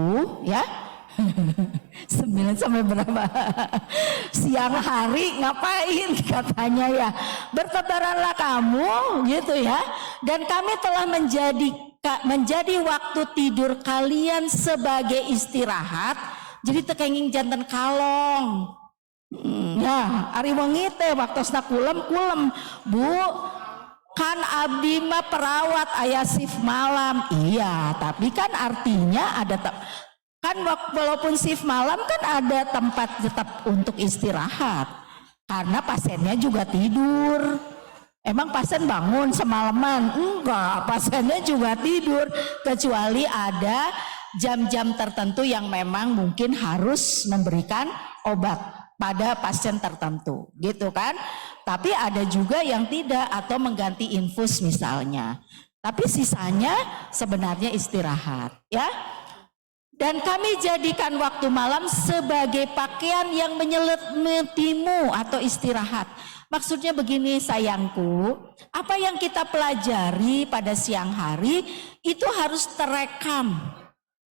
ya 9 sampai berapa? Siang hari ngapain katanya ya? Bertebaranlah kamu gitu ya. Dan kami telah menjadi waktu tidur kalian sebagai istirahat. Jadi tekenging janten kalong. Ya, ari wengi teh waktosna kulem Bu. Kan abdi mah perawat aya shift malam. Iya, tapi kan artinya ada kan walaupun shift malam kan ada tempat tetap untuk istirahat. Karena pasiennya juga tidur. Emang pasien bangun semalaman? Enggak, pasiennya juga tidur. Kecuali ada jam-jam tertentu yang memang mungkin harus memberikan obat pada pasien tertentu, gitu kan? Tapi ada juga yang tidak atau mengganti infus misalnya. Tapi sisanya sebenarnya istirahat, ya. Dan kami jadikan waktu malam sebagai pakaian yang menyelimutimu atau istirahat. Maksudnya begini sayangku, apa yang kita pelajari pada siang hari itu harus terekam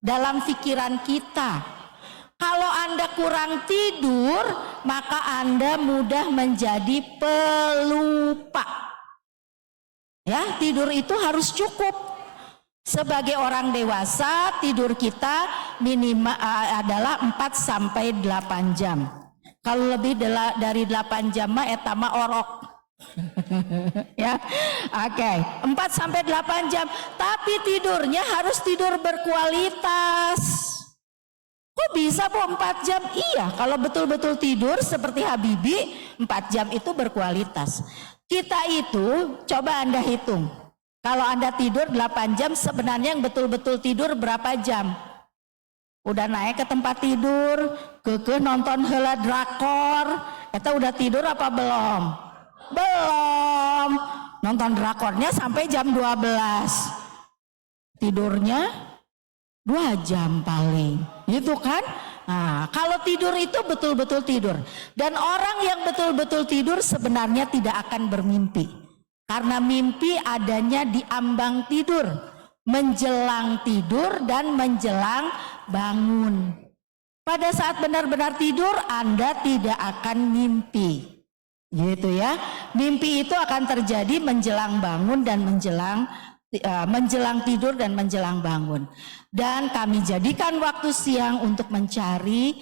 dalam pikiran kita. Kalau Anda kurang tidur, maka Anda mudah menjadi pelupa. Ya, tidur itu harus cukup. Sebagai orang dewasa, tidur kita minimal adalah 4 sampai 8 jam. Kalau lebih dari 8 jam mah eta mah orok. Ya. Oke, 4 sampai 8 jam, tapi tidurnya harus tidur berkualitas. Kok bisa Bu 4 jam? Iya, kalau betul-betul tidur seperti Habibie 4 jam itu berkualitas. Kita itu coba Anda hitung. Kalau Anda tidur 8 jam, sebenarnya yang betul-betul tidur berapa jam? Udah naik ke tempat tidur, nonton heula drakor, eta udah tidur apa belum? Belum. Nonton drakornya sampai jam 12. Tidurnya 2 jam paling. Gitu kan? Nah, kalau tidur itu betul-betul tidur. Dan orang yang betul-betul tidur sebenarnya tidak akan bermimpi. Karena mimpi adanya di ambang tidur, menjelang tidur dan menjelang bangun. Pada saat benar-benar tidur Anda tidak akan mimpi. Gitu ya. Mimpi itu akan terjadi menjelang bangun dan menjelang tidur dan menjelang bangun. Dan kami jadikan waktu siang untuk mencari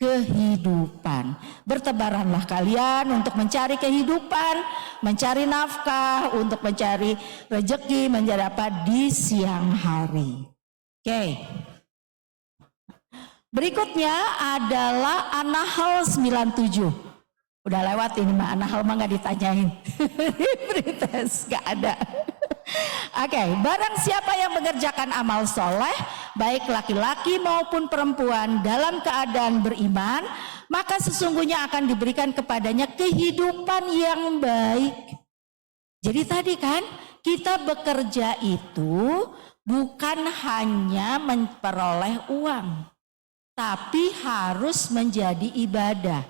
kehidupan. Bertebaranlah kalian untuk mencari kehidupan, mencari nafkah, untuk mencari rezeki, mencari apa di siang hari. Oke. Berikutnya adalah An-Nahl 97. Udah lewat ini mah, An-Nahl mah gak ditanyain. Pretest, gak ada. Oke, barang siapa yang mengerjakan amal soleh, baik laki-laki maupun perempuan dalam keadaan beriman, maka sesungguhnya akan diberikan kepadanya kehidupan yang baik. Jadi tadi kan, kita bekerja itu bukan hanya memperoleh uang, tapi harus menjadi ibadah,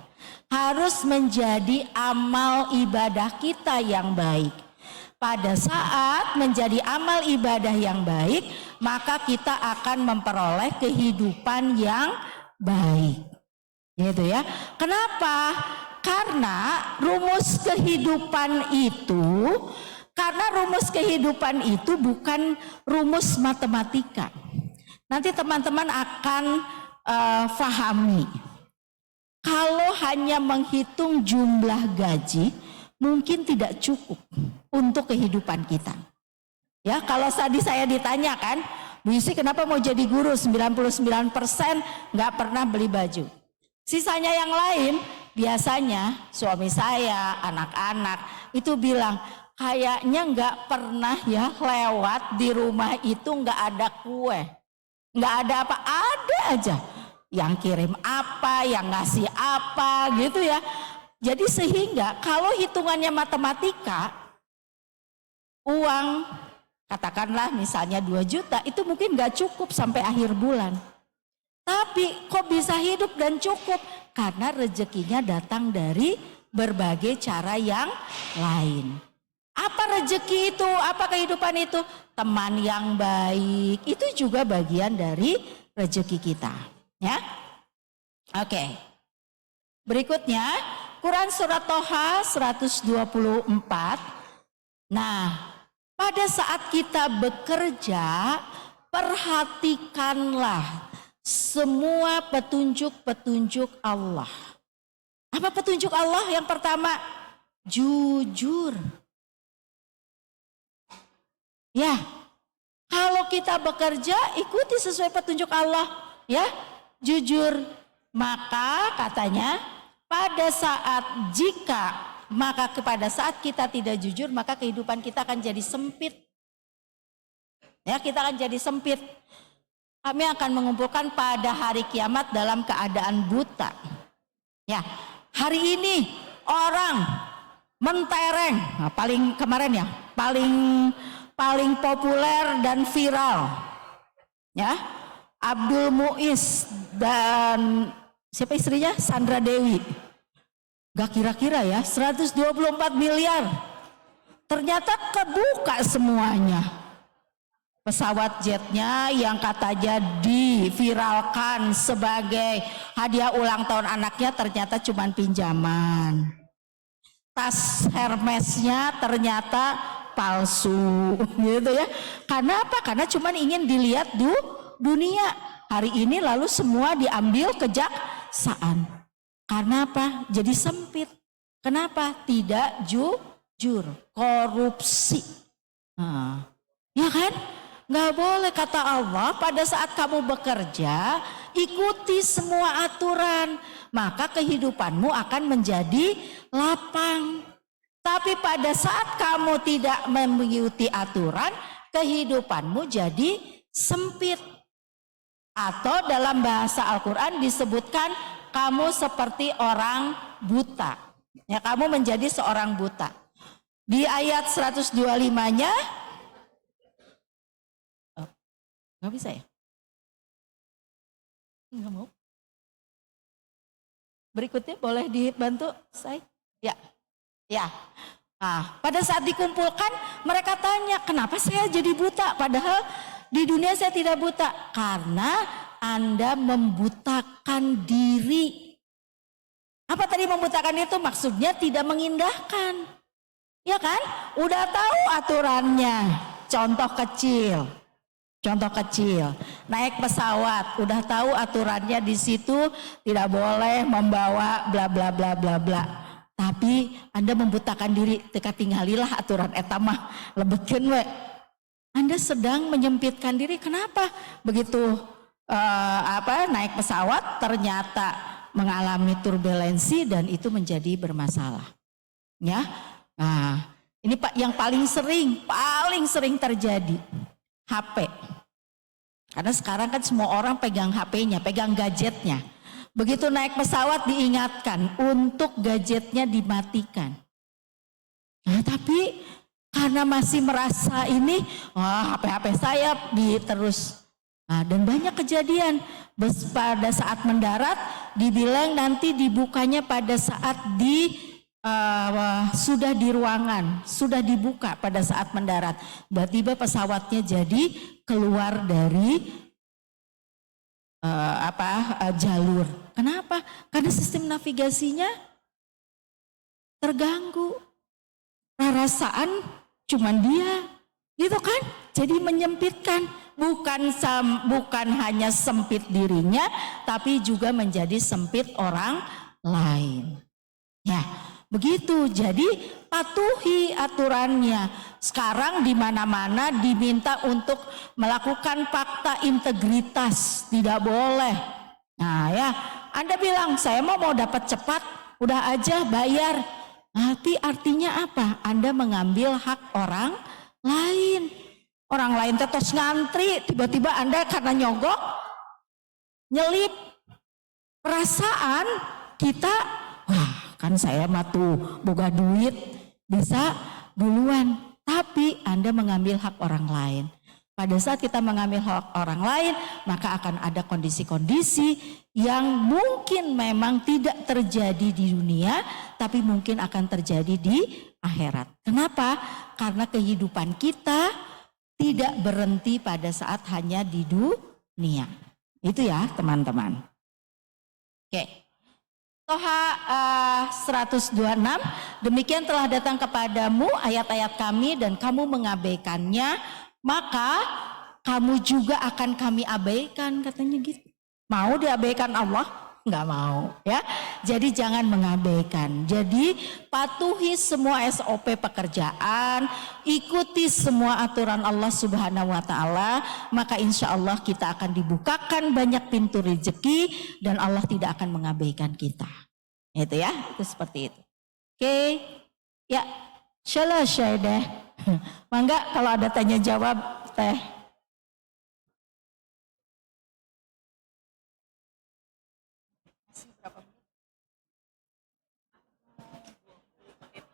harus menjadi amal ibadah kita yang baik. Pada saat menjadi amal ibadah yang baik, maka kita akan memperoleh kehidupan yang baik. Gitu ya. Kenapa? Karena rumus kehidupan itu bukan rumus matematika. Nanti teman-teman akan fahami. Kalau hanya menghitung jumlah gaji, mungkin tidak cukup untuk kehidupan kita. Ya, kalau tadi saya ditanyakan, Bu Isi kenapa mau jadi guru? 99% nggak pernah beli baju. Sisanya yang lain, biasanya suami saya, anak-anak itu bilang, kayaknya nggak pernah ya lewat di rumah itu nggak ada kue. Nggak ada apa, ada aja. Yang kirim apa, yang ngasih apa gitu ya. Jadi sehingga kalau hitungannya matematika, uang katakanlah misalnya 2 juta itu mungkin gak cukup sampai akhir bulan. Tapi kok bisa hidup dan cukup? Karena rezekinya datang dari berbagai cara yang lain. Apa rezeki itu? Apa kehidupan itu? Teman yang baik itu juga bagian dari rezeki kita. Ya, oke. Berikutnya Quran Surat Toha 124. Nah, pada saat kita bekerja, perhatikanlah semua petunjuk-petunjuk Allah. Apa petunjuk Allah? Yang pertama, jujur. Ya, kalau kita bekerja, ikuti sesuai petunjuk Allah. Ya, jujur. Maka katanya, pada saat kita tidak jujur, maka kehidupan kita akan jadi sempit. Ya, kita akan jadi sempit. Kami akan mengumpulkan pada hari kiamat dalam keadaan buta. Ya, hari ini orang mentereng, nah, paling kemarin ya, paling populer dan viral, ya, Abdul Muiz dan siapa istrinya, Sandra Dewi. Gak kira-kira ya, 124 miliar. Ternyata kebuka semuanya. Pesawat jetnya yang katanya diviralkan sebagai hadiah ulang tahun anaknya ternyata cuma pinjaman. Tas Hermesnya ternyata palsu gitu ya. Karena apa? Karena cuma ingin dilihat dunia. Hari ini lalu semua diambil kejaksaan. Karena apa? Jadi sempit. Kenapa? Tidak jujur, korupsi. Nah, ya kan? Nggak boleh, kata Allah, pada saat kamu bekerja, ikuti semua aturan. Maka kehidupanmu akan menjadi lapang. Tapi pada saat kamu tidak mengikuti aturan, kehidupanmu jadi sempit. Atau dalam bahasa Al-Quran disebutkan kamu seperti orang buta. Ya, kamu menjadi seorang buta. Di ayat 125-nya, nggak bisa ya? Nggak mau. Berikutnya boleh dibantu saya? Ya, ya. Nah, pada saat dikumpulkan mereka tanya, kenapa saya jadi buta? Padahal di dunia saya tidak buta. Karena Anda membutakan diri. Apa tadi membutakan itu? Maksudnya tidak mengindahkan. Ya kan? Udah tahu aturannya. Contoh kecil. Naik pesawat, udah tahu aturannya di situ tidak boleh membawa bla bla bla bla bla. Tapi Anda membutakan diri, teka tinggalilah aturan etamah lebetkeun we. Anda sedang menyempitkan diri. Kenapa? Begitu naik pesawat ternyata mengalami turbulensi dan itu menjadi bermasalah. Ya. Nah, ini Pak yang paling sering terjadi. HP. Karena sekarang kan semua orang pegang HP-nya, pegang gadgetnya. Begitu naik pesawat diingatkan untuk gadgetnya dimatikan. Nah, tapi karena masih merasa ini, wah HP saya terus. Nah, dan banyak kejadian. Pada saat mendarat dibilang nanti dibukanya pada saat sudah di ruangan, sudah dibuka pada saat mendarat. Tiba-tiba pesawatnya jadi keluar dari jalur. Kenapa? Karena sistem navigasinya terganggu. Perasaan cuman dia, gitu kan? Jadi menyempitkan, bukan hanya sempit dirinya, tapi juga menjadi sempit orang lain. Ya. Begitu, jadi patuhi aturannya. Sekarang di mana-mana diminta untuk melakukan fakta integritas, tidak boleh. Nah ya, Anda bilang saya mau dapat cepat, udah aja bayar. Nanti artinya apa? Anda mengambil hak orang lain. Orang lain terus ngantri, tiba-tiba Anda karena nyogok, nyelip. Perasaan kita, wah, kan saya mah tuh boga duit bisa duluan, tapi Anda mengambil hak orang lain. Pada saat kita mengambil hak orang lain, maka akan ada kondisi-kondisi yang mungkin memang tidak terjadi di dunia, tapi mungkin akan terjadi di akhirat. Kenapa? Karena kehidupan kita tidak berhenti pada saat hanya di dunia. Itu ya teman-teman. Oke. Toha 126, demikian telah datang kepadamu ayat-ayat kami dan kamu mengabaikannya, maka kamu juga akan kami abaikan, katanya gitu. Mau diabaikan Allah? Enggak mau ya. Jadi jangan mengabaikan. Jadi patuhi semua SOP pekerjaan, ikuti semua aturan Allah Subhanahu wa taala, maka insya Allah kita akan dibukakan banyak pintu rezeki dan Allah tidak akan mengabaikan kita. Itu ya, itu seperti itu. Oke. Ya, selesai deh. Mangga kalau ada tanya jawab teh.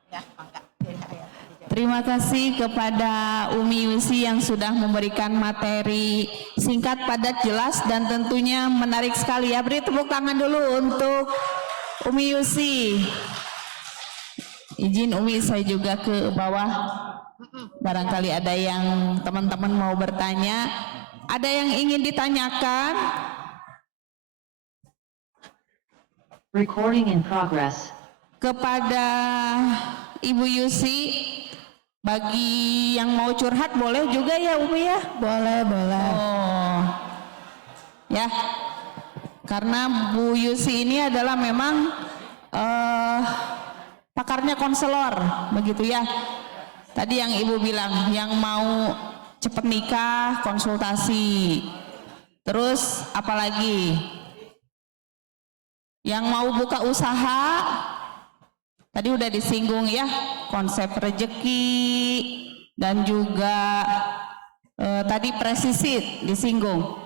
Ya, Terima kasih kepada Umi Yusi yang sudah memberikan materi singkat, padat, jelas, dan tentunya menarik sekali ya. Beri tepuk tangan dulu untuk Umi Yusi. Izin Umi saya juga ke bawah. Barangkali ada yang teman-teman mau bertanya. Ada yang ingin ditanyakan? Recording in progress. Kepada Ibu Yusi, bagi yang mau curhat boleh juga ya Umi ya? Boleh, boleh. Oh, ya, karena Bu Yusi ini adalah memang pakarnya konselor, begitu ya. Tadi yang Ibu bilang, yang mau cepet nikah, konsultasi. Terus apalagi? Yang mau buka usaha, tadi udah disinggung ya, konsep rezeki dan juga tadi presisi disinggung.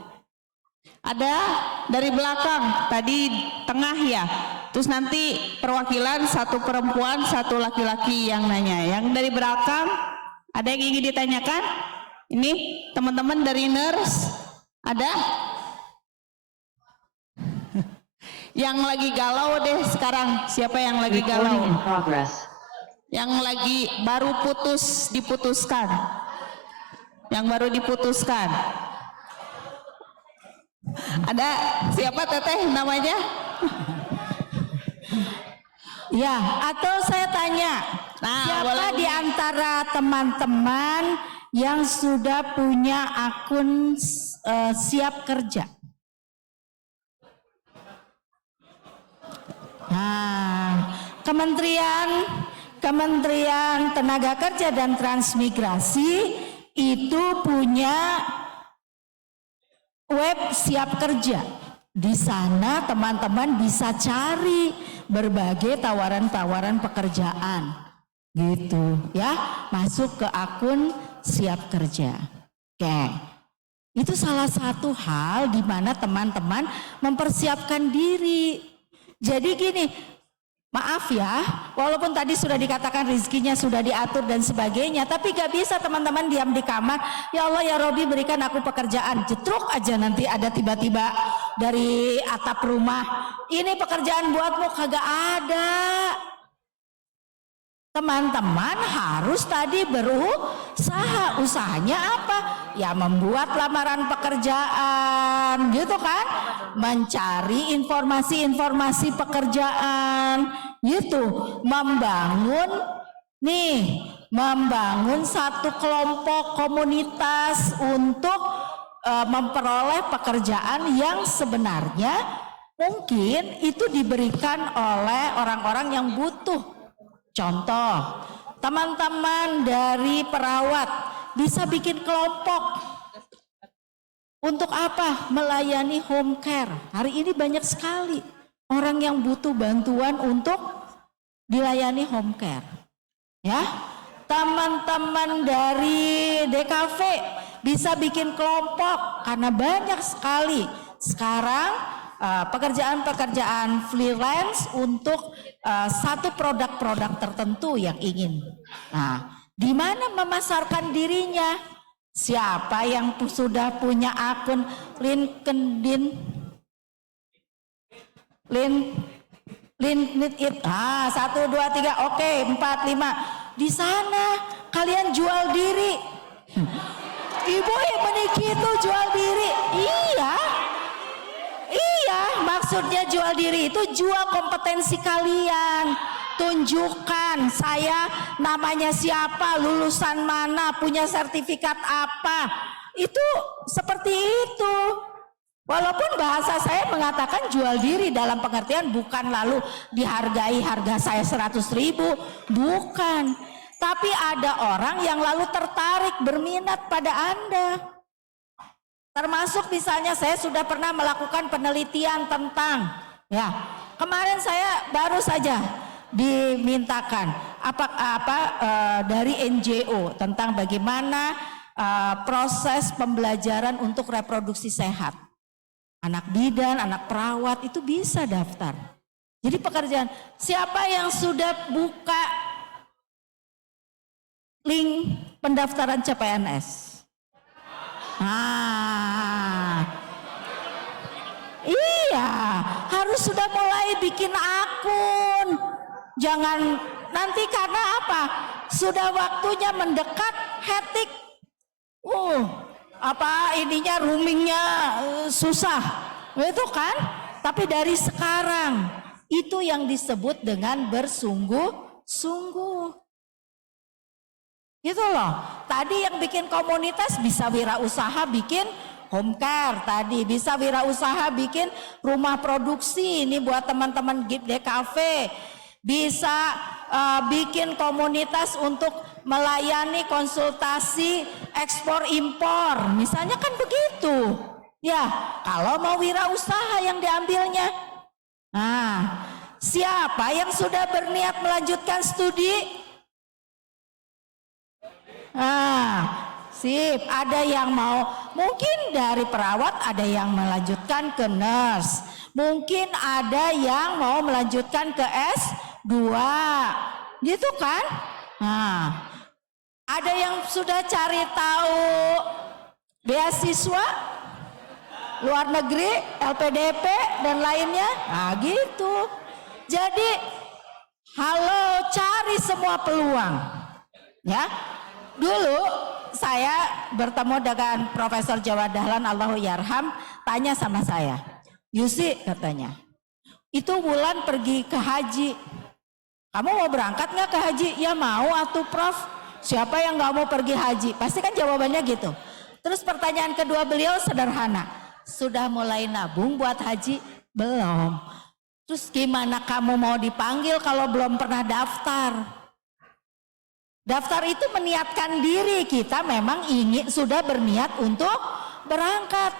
Ada dari belakang, tadi tengah ya. Terus nanti perwakilan satu perempuan, satu laki-laki yang nanya. Yang dari belakang, ada yang ingin ditanyakan? Ini teman-teman dari nurse, ada? Yang lagi galau deh sekarang, siapa yang lagi galau? Recording in progress. Yang lagi baru diputuskan. Yang baru diputuskan. Ada siapa teteh namanya? Ya, atau saya tanya, Nah, siapa boleh. di antara teman-teman yang sudah punya akun siap kerja? Nah, Kementerian Tenaga Kerja dan Transmigrasi itu punya web siap kerja. Di sana teman-teman bisa cari berbagai tawaran-tawaran pekerjaan. Gitu ya, masuk ke akun siap kerja. Oke. Itu salah satu hal di mana teman-teman mempersiapkan diri. Jadi gini, maaf ya, walaupun tadi sudah dikatakan rezekinya sudah diatur dan sebagainya, tapi gak bisa teman-teman diam di kamar, ya Allah ya Robi berikan aku pekerjaan, jetruk aja nanti ada tiba-tiba dari atap rumah, ini pekerjaan buatmu, kagak ada. Teman-teman harus tadi berusaha, usahanya apa? Ya membuat lamaran pekerjaan gitu kan, mencari informasi-informasi pekerjaan gitu, membangun satu kelompok komunitas untuk memperoleh pekerjaan yang sebenarnya mungkin itu diberikan oleh orang-orang yang butuh. Contoh, teman-teman dari perawat bisa bikin kelompok. Untuk apa? Melayani home care. Hari ini banyak sekali orang yang butuh bantuan untuk dilayani home care. Ya, teman-teman dari DKV bisa bikin kelompok karena banyak sekali sekarang pekerjaan-pekerjaan freelance untuk satu produk-produk tertentu yang ingin. Nah, di mana memasarkan dirinya? Siapa yang sudah punya akun LinkedIn? LinkedIn. 1, 2, 3, oke, 4, 5. Di sana kalian jual diri. Ibu meniki itu jual diri. Iya, maksudnya jual diri itu jual kompetensi kalian. Tunjukkan saya namanya siapa, lulusan mana, punya sertifikat apa. Itu seperti itu. Walaupun bahasa saya mengatakan jual diri dalam pengertian bukan lalu dihargai harga saya 100.000, bukan. Tapi ada orang yang lalu tertarik berminat pada Anda. Termasuk misalnya saya sudah pernah melakukan penelitian tentang, ya kemarin saya baru saja dimintakan dari NGO tentang bagaimana proses pembelajaran untuk reproduksi sehat. Anak bidan, anak perawat itu bisa daftar. Jadi pekerjaan, siapa yang sudah buka link pendaftaran CPNS. Nah, iya, harus sudah mulai bikin akun. Jangan nanti karena apa? Sudah waktunya mendekat, hetik. Apa ininya roomingnya susah. Itu kan? Tapi dari sekarang itu yang disebut dengan bersungguh-sungguh. Gitu loh. Tadi yang bikin komunitas bisa wirausaha bikin home care tadi, bisa wirausaha bikin rumah produksi ini buat teman-teman DKV, bisa bikin komunitas untuk melayani konsultasi ekspor impor, misalnya kan begitu. Ya, kalau mau wirausaha yang diambilnya. Nah, siapa yang sudah berniat melanjutkan studi? Sip, ada yang mau, mungkin dari perawat ada yang melanjutkan ke nurse, mungkin ada yang mau melanjutkan ke S2, gitu kan? Nah, ada yang sudah cari tahu beasiswa luar negeri, LPDP dan lainnya, nah gitu. Jadi, halo, cari semua peluang, ya. Dulu saya bertemu dengan Profesor Jawa Dahlan Allahu Yarham, tanya sama saya, Yusi katanya, itu Wulan pergi ke haji, kamu mau berangkat nggak ke haji? Ya mau atuh Prof. Siapa yang nggak mau pergi haji? Pasti kan jawabannya gitu. Terus pertanyaan kedua beliau sederhana, sudah mulai nabung buat haji? Belum. Terus gimana kamu mau dipanggil kalau belum pernah daftar? Daftar itu meniatkan diri, kita memang ingin sudah berniat untuk berangkat.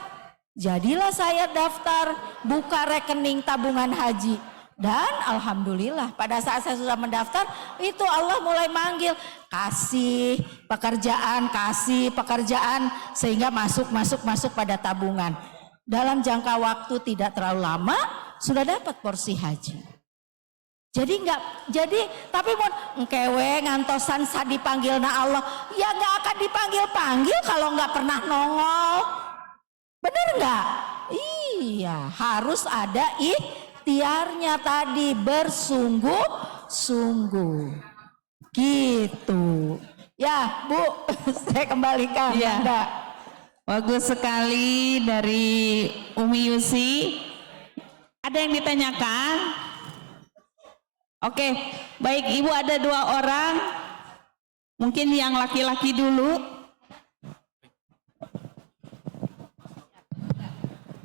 Jadilah saya daftar, buka rekening tabungan haji. Dan alhamdulillah pada saat saya sudah mendaftar, itu Allah mulai manggil, kasih pekerjaan sehingga masuk pada tabungan. Dalam jangka waktu tidak terlalu lama sudah dapat porsi haji. Tapi mau engkewe ngantosan dipanggil na Allah, ya nggak akan dipanggil kalau nggak pernah nongol, bener nggak? Iya, harus ada ikhtiarnya tadi, bersungguh-sungguh, gitu. Ya Bu, saya kembalikan. Ya. Anda. Bagus sekali dari Umi Yusi. Ada yang ditanyakan? Oke, baik Ibu, ada 2 orang. Mungkin yang laki-laki dulu.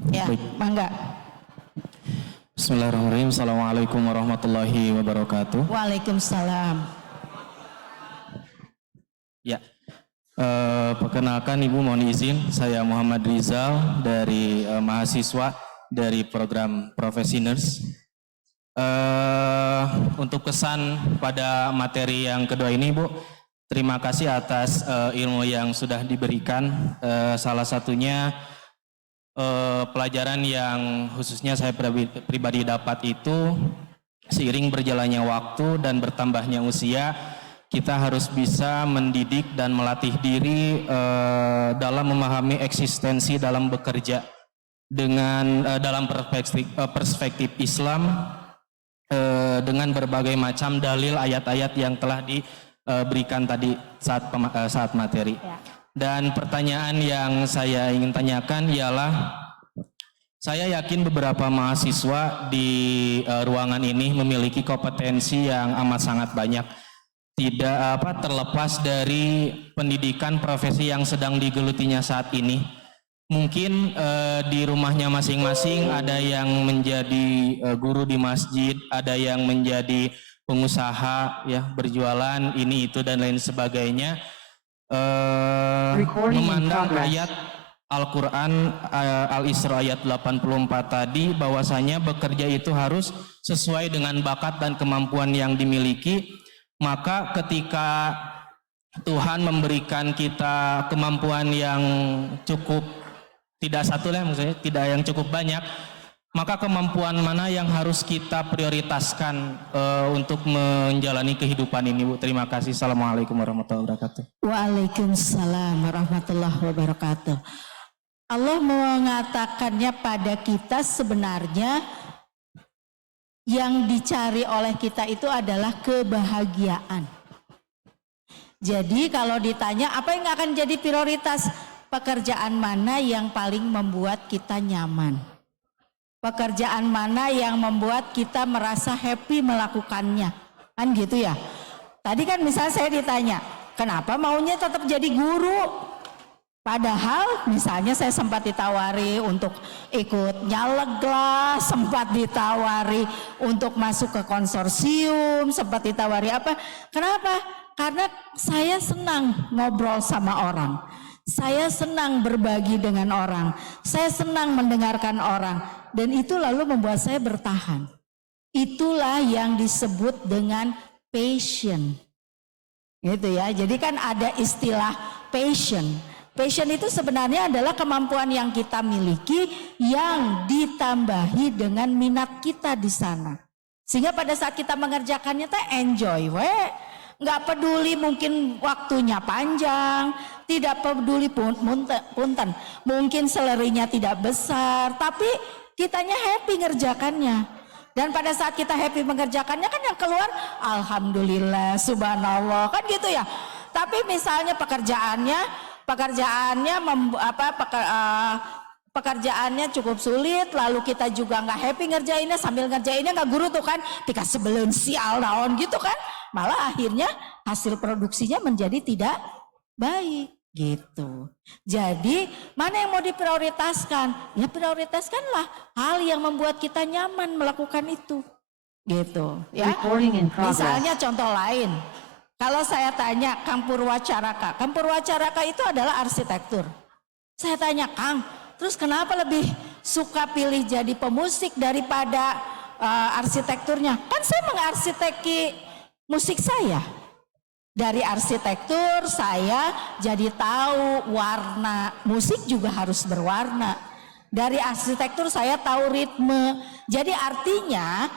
Ya, mangga. Bismillahirrahmanirrahim. Assalamualaikum warahmatullahi wabarakatuh. Waalaikumsalam. Ya, perkenalkan Ibu, mohon izin, saya Muhammad Rizal dari mahasiswa dari program Profesiners. Untuk kesan pada materi yang kedua ini, Bu, terima kasih atas ilmu yang sudah diberikan. Salah satunya pelajaran yang khususnya saya pribadi dapat itu, seiring berjalannya waktu dan bertambahnya usia, kita harus bisa mendidik dan melatih diri dalam memahami eksistensi dalam bekerja dengan dalam perspektif Islam, dengan berbagai macam dalil ayat-ayat yang telah diberikan tadi saat materi. Dan pertanyaan yang saya ingin tanyakan ialah, saya yakin beberapa mahasiswa di ruangan ini memiliki kompetensi yang amat sangat banyak, tidak terlepas dari pendidikan profesi yang sedang digelutinya saat ini. Mungkin di rumahnya masing-masing ada yang menjadi guru di masjid, ada yang menjadi pengusaha, ya, berjualan ini itu dan lain sebagainya. Memandang ayat Al-Quran Al-Isra ayat 84 tadi, bahwasanya bekerja itu harus sesuai dengan bakat dan kemampuan yang dimiliki. Maka ketika Tuhan memberikan kita kemampuan yang cukup, tidak satu lah maksudnya, tidak yang cukup banyak, maka kemampuan mana yang harus kita prioritaskan untuk menjalani kehidupan ini, Bu? Terima kasih. Assalamualaikum warahmatullahi wabarakatuh. Waalaikumsalam warahmatullahi wabarakatuh. Allah mengatakannya pada kita sebenarnya yang dicari oleh kita itu adalah kebahagiaan. Jadi kalau ditanya apa yang akan jadi prioritas, pekerjaan mana yang paling membuat kita nyaman? Pekerjaan mana yang membuat kita merasa happy melakukannya? Kan gitu ya. Tadi kan misalnya saya ditanya, kenapa maunya tetap jadi guru? Padahal misalnya saya sempat ditawari untuk ikut nyaleg lah, sempat ditawari untuk masuk ke konsorsium, sempat ditawari apa. Kenapa? Karena saya senang ngobrol sama orang. Saya senang berbagi dengan orang. Saya senang mendengarkan orang. Dan itu lalu membuat saya bertahan. Itulah yang disebut dengan passion. Gitu ya. Jadi kan ada istilah passion. Passion itu sebenarnya adalah kemampuan yang kita miliki yang ditambahi dengan minat kita di sana. Sehingga pada saat kita mengerjakannya kita enjoy, nggak peduli mungkin waktunya panjang, tidak peduli punten, mungkin salary-nya tidak besar, tapi kitanya happy ngerjakannya. Dan pada saat kita happy mengerjakannya kan yang keluar alhamdulillah, subhanallah, kan gitu ya. Tapi misalnya pekerjaannya cukup sulit, lalu kita juga nggak happy ngerjainnya, sambil ngerjainnya nggak guru tuh kan, tika sebelum sial naon gitu kan, malah akhirnya hasil produksinya menjadi tidak baik gitu. Jadi mana yang mau diprioritaskan? Ya prioritaskanlah hal yang membuat kita nyaman melakukan itu, gitu. Ya. Misalnya contoh lain. Kalau saya tanya Kang Purwacaraka itu adalah arsitektur. Saya tanya Kang, terus kenapa lebih suka pilih jadi pemusik daripada arsitekturnya? Kan saya mengarsiteki musik saya. Dari arsitektur saya jadi tahu warna musik juga harus berwarna. Dari arsitektur saya tahu ritme. Jadi artinya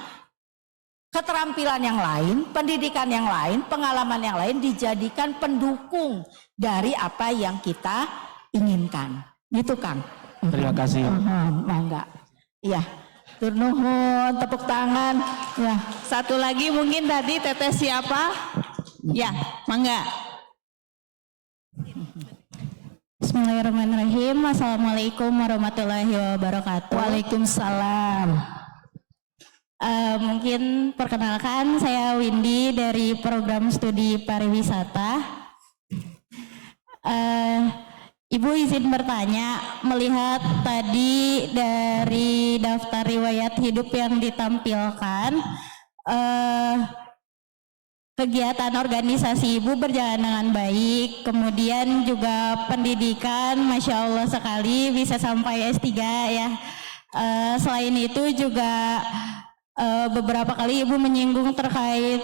keterampilan yang lain, pendidikan yang lain, pengalaman yang lain dijadikan pendukung dari apa yang kita inginkan. Gitu Kang. Terima kasih. Mangga. Iya. Tur nuhun, tepuk tangan. Ya. Satu lagi mungkin tadi teteh siapa? Ya, mangga. Bismillahirrahmanirrahim. Assalamualaikum warahmatullahi wabarakatuh. Waalaikumsalam. Mungkin perkenalkan, saya Windy dari program studi pariwisata. Ibu izin bertanya, melihat tadi dari daftar riwayat hidup yang ditampilkan, kegiatan organisasi Ibu berjalan dengan baik, kemudian juga pendidikan, Masya Allah sekali bisa sampai S3 ya. Selain itu juga beberapa kali Ibu menyinggung terkait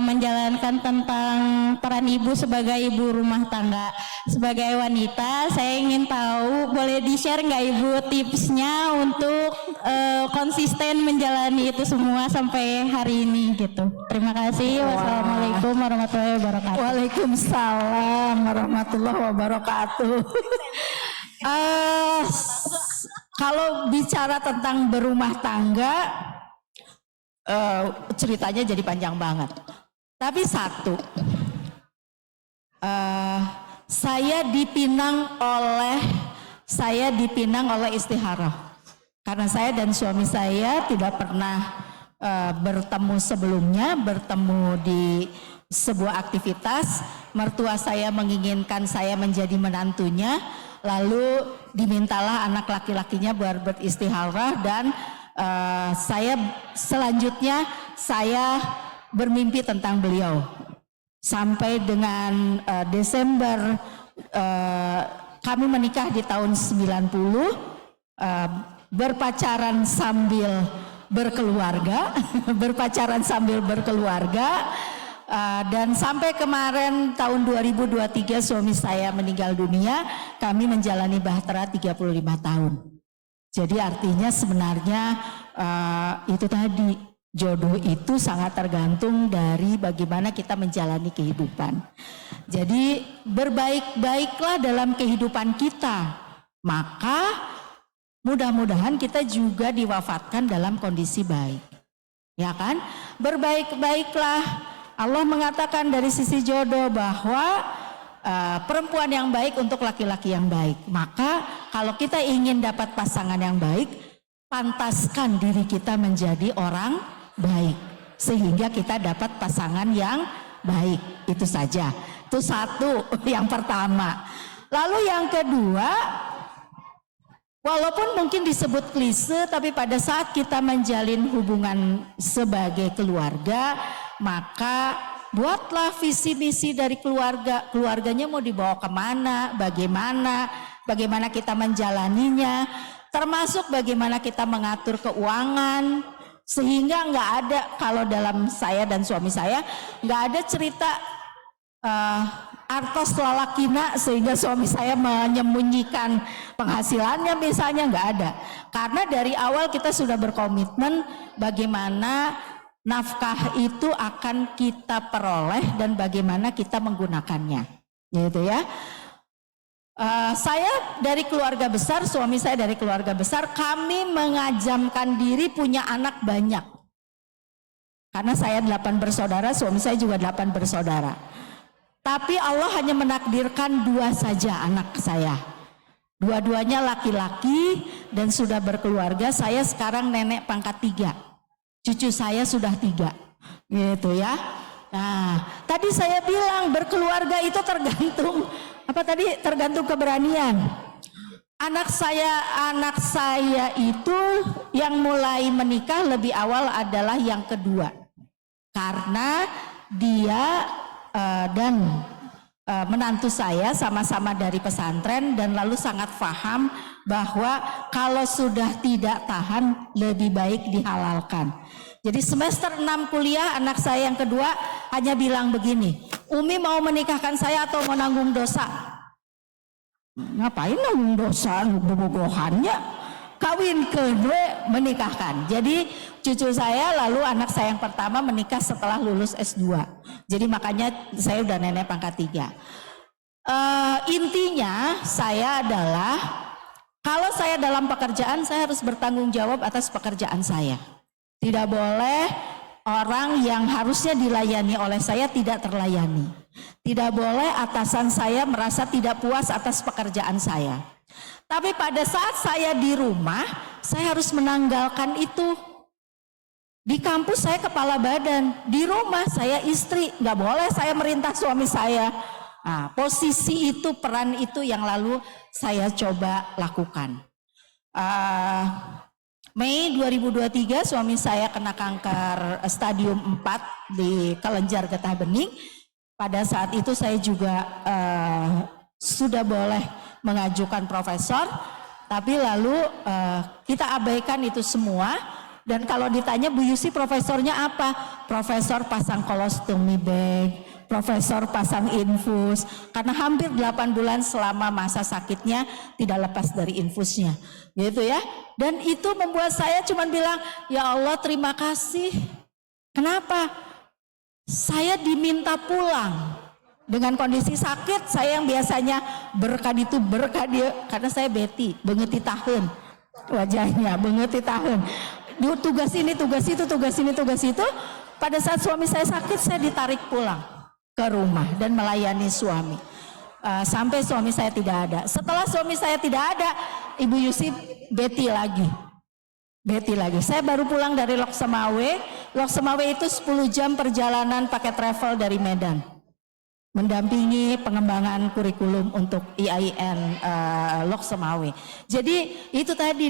menjalankan tentang peran Ibu sebagai ibu rumah tangga. Sebagai wanita, saya ingin tahu, boleh di-share nggak Ibu tipsnya untuk konsisten menjalani itu semua sampai hari ini gitu. Terima kasih. Wassalamualaikum warahmatullahi wabarakatuh. Waalaikumsalam warahmatullahi wabarakatuh. Kalau bicara tentang berumah tangga, ceritanya jadi panjang banget. Tapi satu, saya dipinang oleh istikharah. Karena saya dan suami saya tidak pernah bertemu sebelumnya, bertemu di sebuah aktivitas. Mertua saya menginginkan saya menjadi menantunya, lalu dimintalah anak laki-lakinya buat beristikharah, dan selanjutnya saya bermimpi tentang beliau sampai dengan Desember kami menikah di tahun 90, berpacaran sambil berkeluarga dan sampai kemarin tahun 2023 suami saya meninggal dunia, kami menjalani bahtera 35 tahun. Jadi artinya sebenarnya itu tadi, jodoh itu sangat tergantung dari bagaimana kita menjalani kehidupan. Jadi berbaik-baiklah dalam kehidupan kita, maka mudah-mudahan kita juga diwafatkan dalam kondisi baik. Ya kan? Berbaik-baiklah. Allah mengatakan dari sisi jodoh bahwa perempuan yang baik untuk laki-laki yang baik. Maka kalau kita ingin dapat pasangan yang baik, pantaskan diri kita menjadi orang baik. Sehingga kita dapat pasangan yang baik. Itu saja. Itu satu, yang pertama. Lalu yang kedua, walaupun mungkin disebut klise, tapi pada saat kita menjalin hubungan sebagai keluarga, maka buatlah visi misi dari keluarga. Keluarganya mau dibawa kemana, bagaimana kita menjalaninya, termasuk bagaimana kita mengatur keuangan, sehingga nggak ada, kalau dalam saya dan suami saya, nggak ada cerita artos lalakina sehingga suami saya menyembunyikan penghasilannya misalnya, nggak ada. Karena dari awal kita sudah berkomitmen bagaimana nafkah itu akan kita peroleh dan bagaimana kita menggunakannya, gitu ya. Saya dari keluarga besar, suami saya dari keluarga besar, kami mengajamkan diri punya anak banyak. Karena saya 8 bersaudara, suami saya juga 8 bersaudara. Tapi Allah hanya menakdirkan 2 saja anak saya. Dua-duanya laki-laki dan sudah berkeluarga. Saya sekarang nenek pangkat 3. Cucu saya sudah 3. Gitu ya. Nah, tadi saya bilang berkeluarga itu tergantung tergantung keberanian. Anak saya itu yang mulai menikah lebih awal adalah yang kedua. Karena dia dan menantu saya sama-sama dari pesantren dan lalu sangat paham bahwa kalau sudah tidak tahan lebih baik dihalalkan. Jadi semester 6 kuliah anak saya yang kedua hanya bilang begini, Umi mau menikahkan saya atau mau nanggung dosa? Ngapain nanggung dosa, bobogohannya? Kawin kedua menikahkan. Jadi cucu saya lalu anak saya yang pertama menikah setelah lulus S2. Jadi makanya saya udah nenek pangkat 3. Intinya saya adalah kalau saya dalam pekerjaan saya harus bertanggung jawab atas pekerjaan saya. Tidak boleh orang yang harusnya dilayani oleh saya tidak terlayani. Tidak boleh atasan saya merasa tidak puas atas pekerjaan saya. Tapi pada saat saya di rumah, saya harus menanggalkan itu. Di kampus saya kepala badan, di rumah saya istri, nggak boleh saya merintah suami saya. Nah, posisi itu, peran itu yang lalu saya coba lakukan. Mei 2023 suami saya kena kanker stadium 4 di kelenjar getah bening. Pada saat itu saya juga sudah boleh mengajukan profesor, tapi lalu kita abaikan itu semua. Dan kalau ditanya Bu Yusi profesornya apa? Profesor pasang kolostomi bag, profesor pasang infus, karena hampir 8 bulan selama masa sakitnya tidak lepas dari infusnya, gitu ya. Dan itu membuat saya cuma bilang, ya Allah terima kasih. Kenapa? Saya diminta pulang dengan kondisi sakit. Saya yang biasanya berkah karena saya beti, bengeti tahun wajahnya, bengeti tahun. Tugas ini, tugas itu, tugas ini, tugas itu. Pada saat suami saya sakit, saya ditarik pulang ke rumah dan melayani suami. Sampai suami saya tidak ada. Setelah suami saya tidak ada, Ibu Yusi beti lagi. Saya baru pulang dari Lok Semawe. Lok Semawe itu 10 jam perjalanan pakai travel dari Medan. Mendampingi pengembangan kurikulum untuk IAIN Lok Semawe. Jadi itu tadi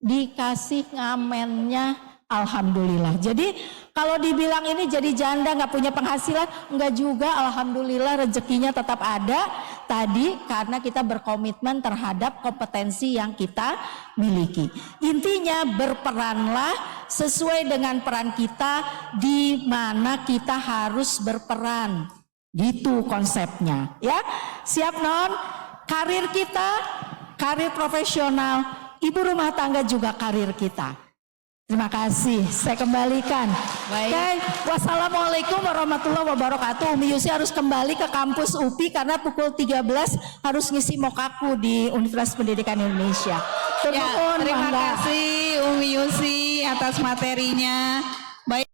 dikasih ngamennya, alhamdulillah. Jadi kalau dibilang ini jadi janda nggak punya penghasilan, enggak juga, alhamdulillah rezekinya tetap ada. Tadi karena kita berkomitmen terhadap kompetensi yang kita miliki. Intinya berperanlah sesuai dengan peran kita, di mana kita harus berperan. Gitu konsepnya, ya. Siap non? Karir kita, karir profesional ibu rumah tangga juga karir kita. Terima kasih, saya kembalikan. Baik. Oke, wassalamualaikum warahmatullahi wabarakatuh. Umi Yusi harus kembali ke kampus UPI karena pukul 13 harus ngisi mokaku di Universitas Pendidikan Indonesia. Ya, terima kasih Umi Yusi atas materinya. Baik.